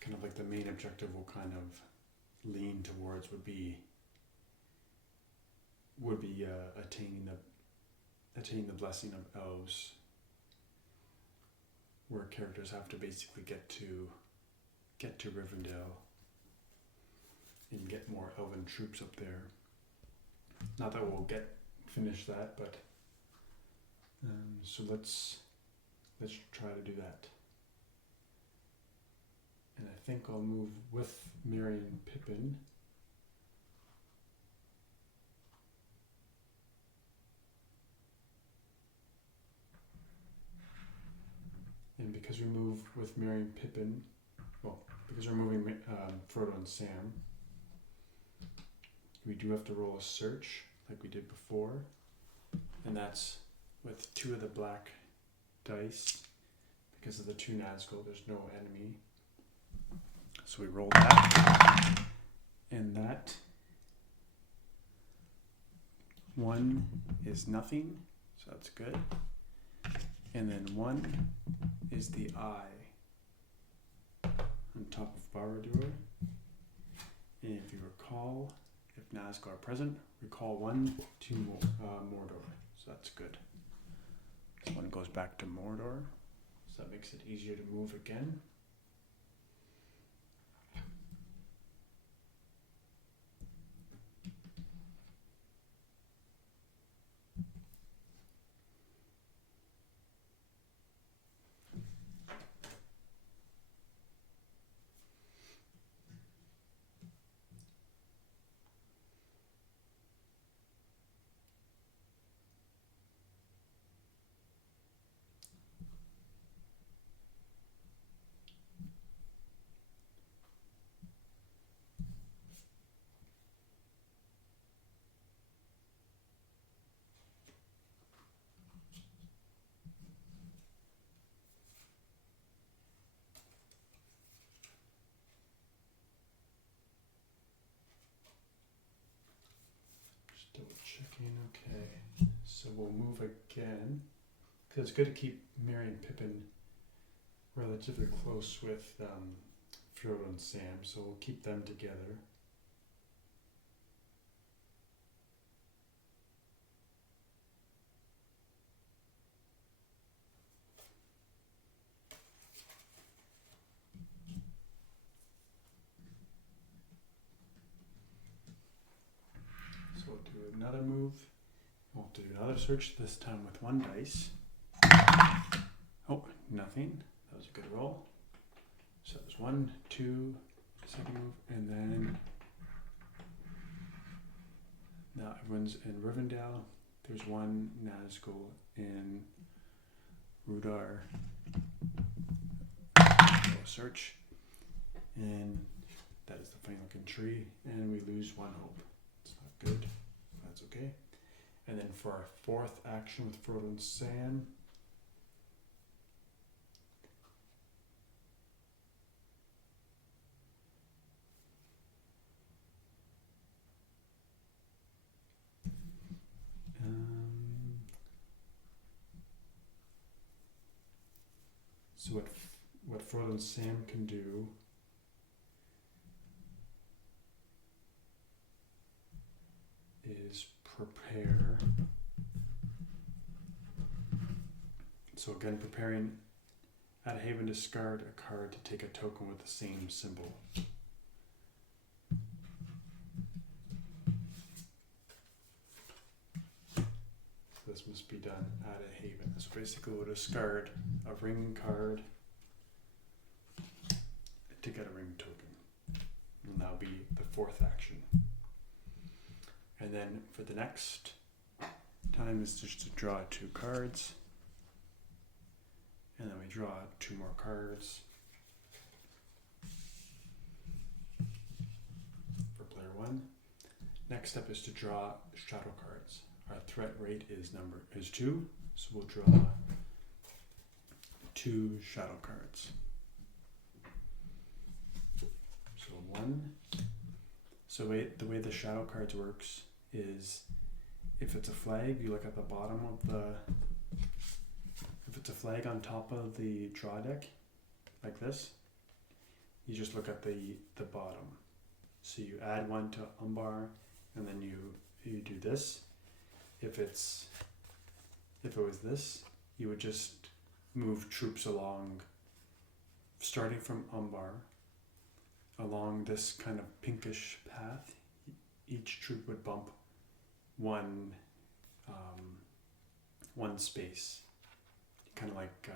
kind of like the main objective will kind of lean towards would be attaining the blessing of elves, where characters have to basically get to Rivendell and get more elven troops up there. Not that we'll finish that, but so let's try to do that. And I think I'll move with Merry and Pippin. And because we move with Merry and Pippin, because we're moving Frodo and Sam, we do have to roll a search like we did before, and that's with 2 of the black dice. Because of the 2 Nazgul, there's no enemy. So we roll that, and that 1 is nothing, so that's good. And then 1 is the eye on top of Barad-dur. And if you recall, if Nazgul are present, recall 1 to Mordor. So that's good. This one goes back to Mordor, so that makes it easier to move again. Double checking, okay. So we'll move again, because it's good to keep Merry and Pippin relatively close with Frodo and Sam, so we'll keep them together. So we'll do another move. We'll do another search, this time with 1 dice. Oh, nothing. That was a good roll. So it was 1, 2, second move, and then now everyone's in Rivendell. There's 1 Nazgul in Rudar. Search, and that is the funny looking tree, and we lose 1 hope. It's not good. That's okay. And then for our 4th action with Frodo and Sam, so what Frodo and Sam can do is prepare. So again, preparing at Haven, discard a card to take a token with the same symbol. So this must be done at a Haven. So basically we'll discard a ring card to get a ring token. And that'll be the 4th action. And then for the next time is just to draw 2 cards. And then we draw 2 more cards for player 1. Next step is to draw shadow cards. Our threat rate is 2, so we'll draw 2 shadow cards. So 1. So the way the shadow cards works is if it's a flag, you look at the bottom of the. If it's a flag on top of the draw deck, like this, you just look at the bottom. So you add 1 to Umbar, and then you do this. If it was this, you would just move troops along, starting from Umbar, along this kind of pinkish path. Each troop would bump one space, kind of like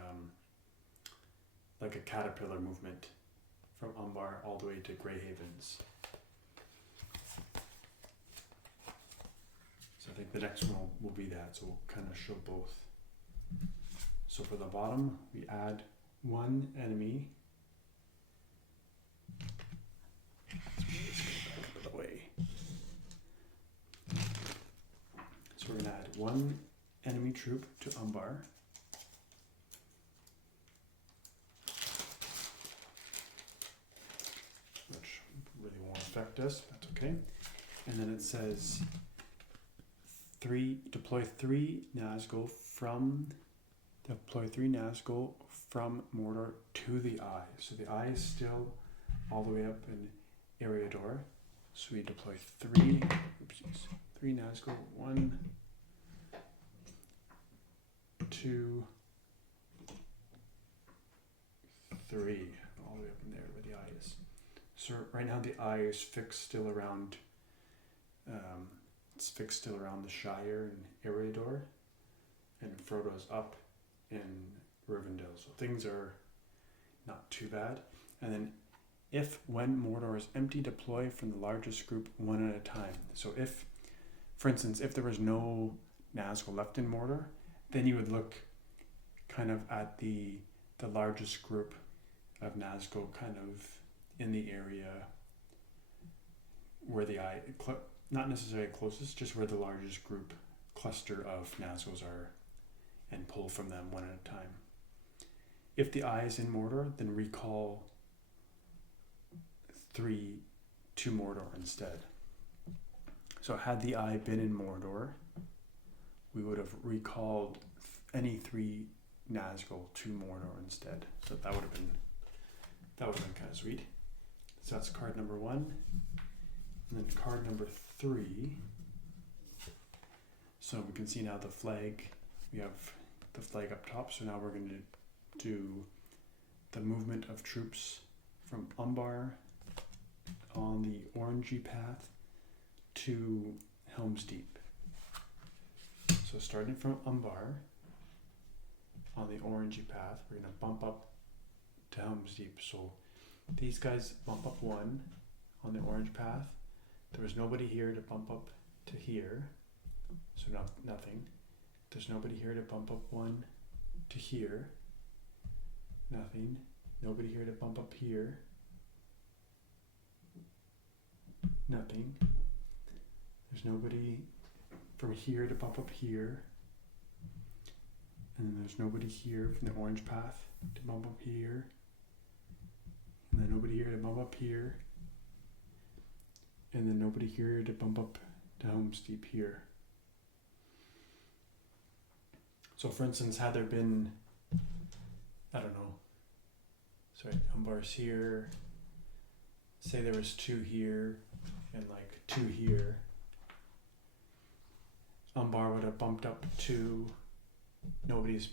a caterpillar movement from Umbar all the way to Grey Havens. So I think the next one will be that, so we'll kind of show both. So for the bottom, we add 1 enemy. Let's move this back out of the way. So we're going to add 1 enemy troop to Umbar. Which really won't affect us, that's okay. And then it says deploy 3 Nazgul from Mordor to the Eye. So the Eye is still all the way up in Eriador. So we deploy 3 Nazgul, 1, 2, 3, all the way up in there where the Eye is. So right now the Eye is fixed still around the Shire and Eriador, and Frodo's up in Rivendell. So things are not too bad. And then when Mordor is empty, deploy from the largest group 1 at a time. So if, for instance, if there was no Nazgul left in Mordor, then you would look kind of at the largest group of Nazgul kind of in the area where the Eye, not necessarily closest, just where the largest group cluster of Nazguls are, and pull from them 1 at a time. If the Eye is in Mordor, then recall 3 to Mordor instead. So had the Eye been in Mordor, we would have recalled any 3 Nazgul to Mordor instead. So that would have been kind of sweet. So that's card number 1. And then card number 3. So we can see now the flag. We have the flag up top. So now we're going to do the movement of troops from Umbar on the orangey path to Helm's Deep. So starting from Umbar on the orangey path, we're going to bump up to Helm's Deep. So these guys bump up 1 on the orange path. There was nobody here to bump up to here, so nothing. There's nobody here to bump up 1 to here, nothing. Nobody here to bump up here, nothing. There's nobody from here to bump up here, and then there's nobody here from the orange path to bump up here, and then nobody here to bump up here, and then nobody here to bump up to Helm's Deep here. So for instance, had there been, I don't know, sorry, Umbar's here, say there was 2 here and like 2 here, Umbar would have bumped up to, nobody's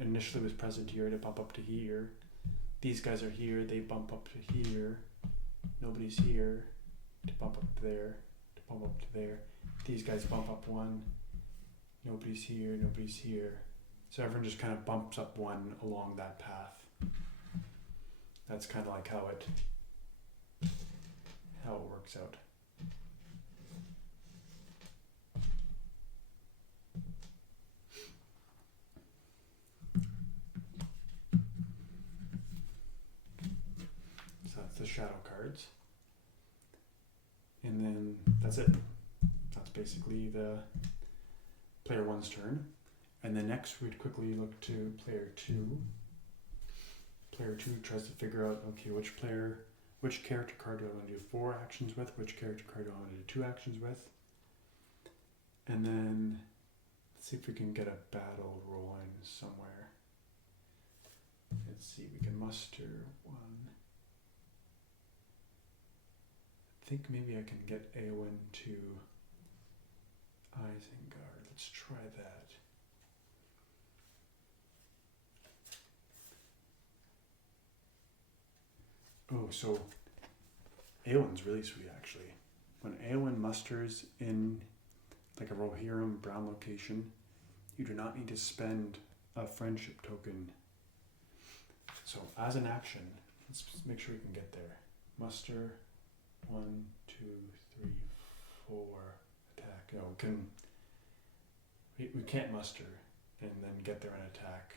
initially was present here to bump up to here. These guys are here, they bump up to here. Nobody's here to bump up there, to bump up to there. These guys bump up 1. Nobody's here, nobody's here. So everyone just kind of bumps up 1 along that path. That's kind of like how it works out. So that's the shadow cards. And then that's it. That's basically the player 1's turn. And then next we'd quickly look to player 2. Player 2 tries to figure out, okay, which character card do I want to do 4 actions with, which character card do I want to do 2 actions with. And then let's see if we can get a battle rolling somewhere. Let's see, we can muster 1. I think maybe I can get Eowyn to Isengard. Let's try that. Oh, so Eowyn's really sweet actually. When Eowyn musters in like a Rohirrim brown location, you do not need to spend a friendship token. So as an action, let's make sure we can get there. Muster 1, 2, 3, 4, attack. No, we can't muster and then get there and attack.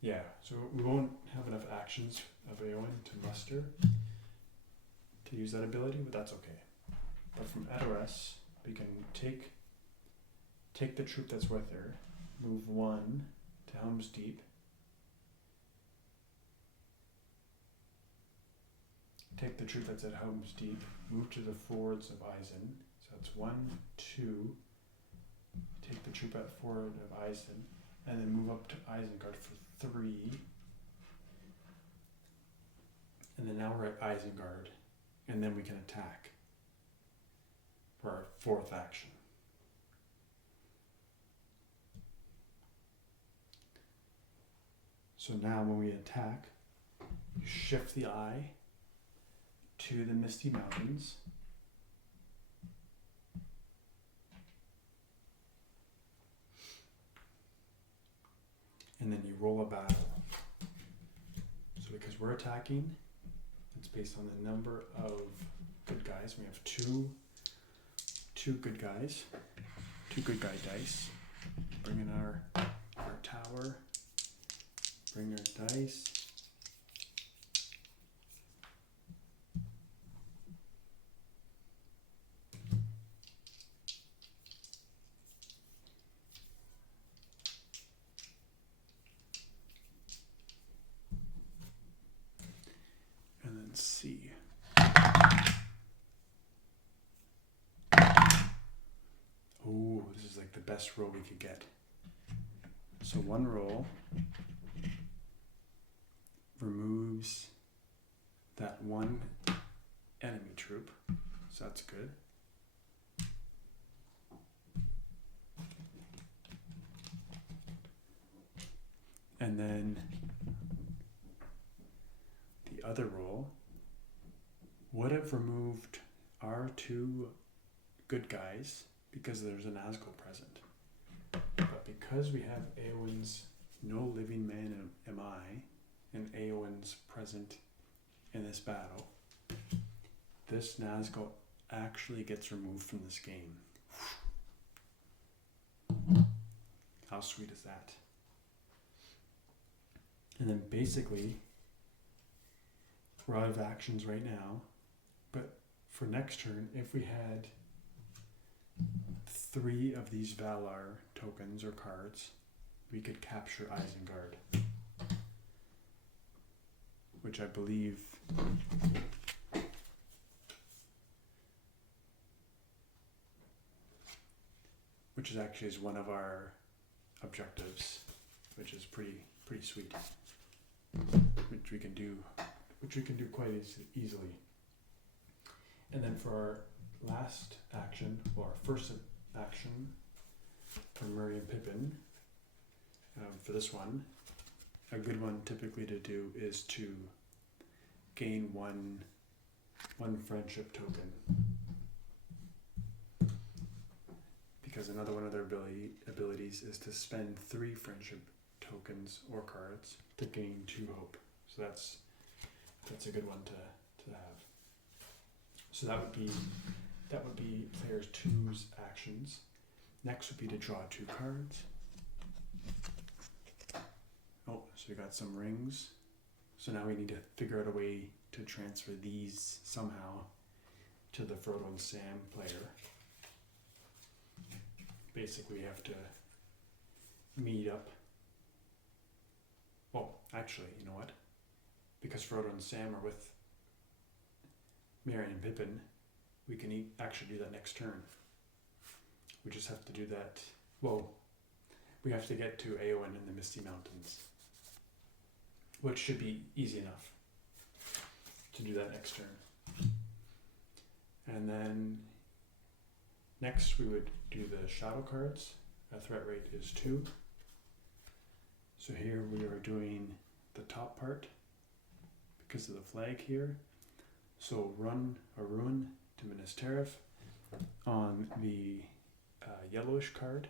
Yeah, so we won't have enough actions of Eowyn to muster to use that ability, but that's okay. But from Edoras, we can take the troop that's with her, move 1 to Helm's Deep, take the troop that's at Helm's Deep, move to the fords of Isen, so that's 1, 2, take the troop at ford of Isen, and then move up to Isengard for 3, and then now we're at Isengard, and then we can attack for our 4th action. So now when we attack, you shift the eye to the Misty Mountains, and then you roll a battle. So because we're attacking, it's based on the number of good guys. We have two good guys, 2 good guy dice. Bring in our tower, bring our dice. Let's see. Oh, this is like the best roll we could get. So one roll removes that one enemy troop, so that's good. And then the other roll would have removed our two good guys because there's an Nazgul present. But because we have Eowyn's no living man am I, and Eowyn's present in this battle, this Nazgul actually gets removed from this game. How sweet is that? And then basically, we're out of actions right now, but for next turn, if we had 3 of these Valar tokens or cards, we could capture Isengard, which I believe is actually one of our objectives, which is pretty sweet, which we can do quite easily. And then for our last action, or our first action for Merry and Pippin, for this one, a good one typically to do is to gain one friendship token, because another one of their abilities is to spend 3 friendship tokens or cards to gain 2 hope. So that's a good one to have. So that would be player 2's actions. Next would be to draw 2 cards. Oh, so we got some rings. So now we need to figure out a way to transfer these somehow to the Frodo and Sam player. Basically, we have to meet up. Well, actually, you know what? Because Frodo and Sam are with Merry and Pippin, we can actually do that next turn. We just have to do that. Well, we have to get to Eowyn in the Misty Mountains, which should be easy enough to do that next turn. And then next we would do the shadow cards. Our threat rate is 2. So here we are doing the top part because of the flag here. So run a ruin to Minas Tirith on the yellowish card,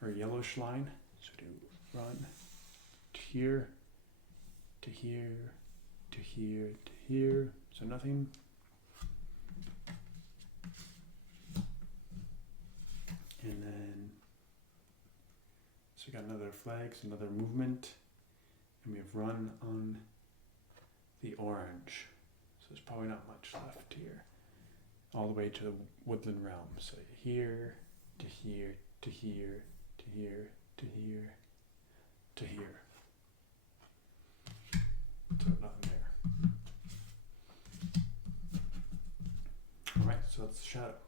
or yellowish line. So do run to here, to here, to here, to here. So nothing. And then, so we got another flag, so another movement, and we have run on the orange. So there's probably not much left here. All the way to the woodland realm. So here, to here, to here, to here, to here, to here. So nothing there. Alright, so that's the shadow.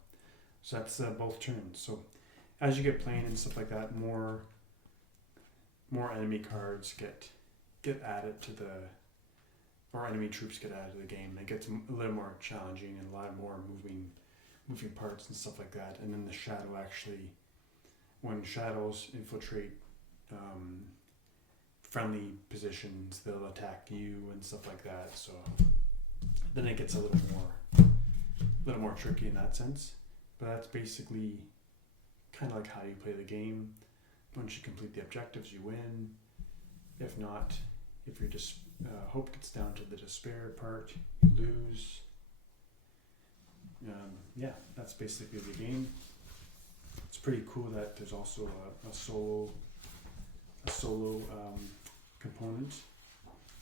So that's both turns. So as you get playing and stuff like that, more enemy cards get added to the, or enemy troops get added to the game. It gets a little more challenging and a lot more moving parts and stuff like that. And then the shadow actually, when shadows infiltrate friendly positions, they'll attack you and stuff like that. So then it gets a little more tricky in that sense. But that's basically kind of like how you play the game. Once you complete the objectives, you win. If not, if your hope gets down to the despair part, you lose. Yeah, that's basically the game. It's pretty cool that there's also a solo component.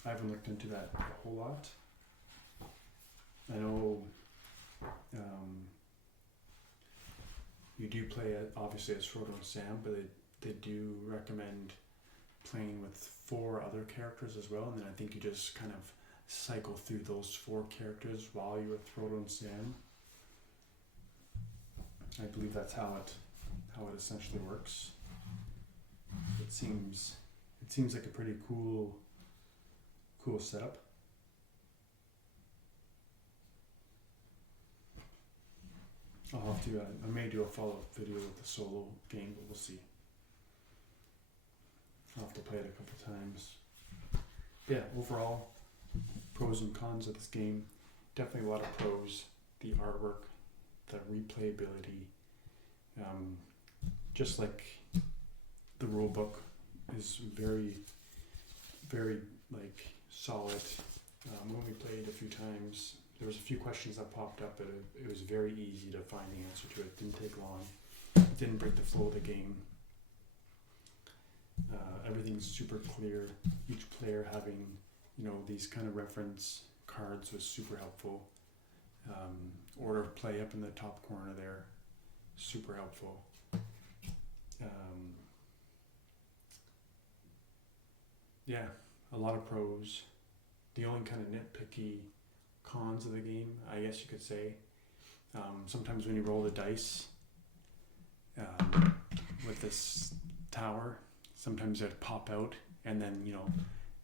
I haven't looked into that a whole lot. I know you do play it obviously as Frodo and Sam, but they do recommend playing with 4 other characters as well, and then I think you just kind of cycle through those 4 characters while you're Frodo and Sam. I believe that's how it essentially works. It seems like a pretty cool setup. I'll have to, I may do a follow-up video with the solo game, but we'll see. I'll have to play it a couple times. Yeah, overall, pros and cons of this game. Definitely a lot of pros. The artwork, the replayability, just like the rule book is very, very like solid. When we played a few times, there was a few questions that popped up, but it was very easy to find the answer to it. It didn't take long. It didn't break the flow of the game. Everything's super clear. Each player having, these kind of reference cards was super helpful. Order of play up in the top corner there, super helpful. Yeah, a lot of pros. The only kind of nitpicky cons of the game, I guess you could say, sometimes when you roll the dice with this tower, sometimes it'd pop out, and then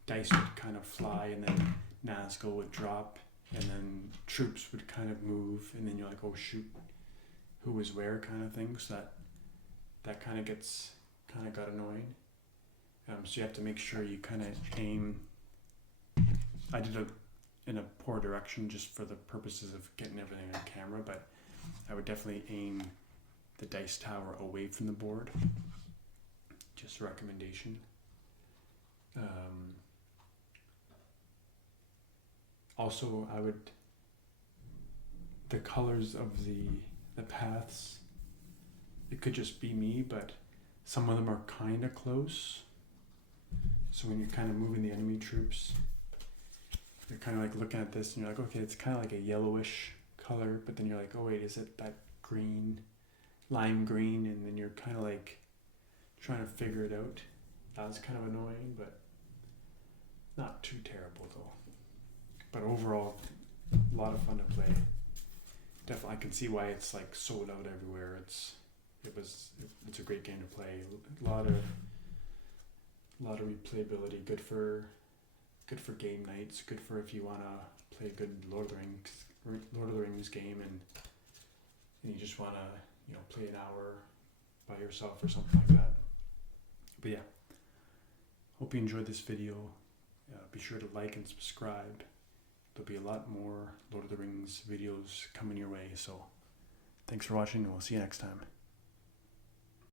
dice would kind of fly, and then Nazgul would drop, and then troops would kind of move, and then you're like, oh shoot, who was where, kind of thing. So that kind of got annoying. So you have to make sure you kind of aim. I did it in a poor direction just for the purposes of getting everything on camera, but I would definitely aim the dice tower away from the board. Just a recommendation. Also, the colors of the paths, it could just be me, but some of them are kind of close. So when you're kind of moving the enemy troops, you're kind of like looking at this and you're like, okay, it's kind of like a yellowish color, but then you're like, oh wait, is it that green, lime green? And then you're kind of like trying to figure it out. That was kind of annoying, but not too terrible though. But overall, a lot of fun to play. Definitely, I can see why it's like sold out everywhere. It's a great game to play. A lot of replayability. Good for game nights. Good for if you want to play a good Lord of the Rings game and you just want to play an hour by yourself or something like that. But yeah, hope you enjoyed this video. Be sure to like and subscribe. There'll be a lot more Lord of the Rings videos coming your way. So thanks for watching, and we'll see you next time.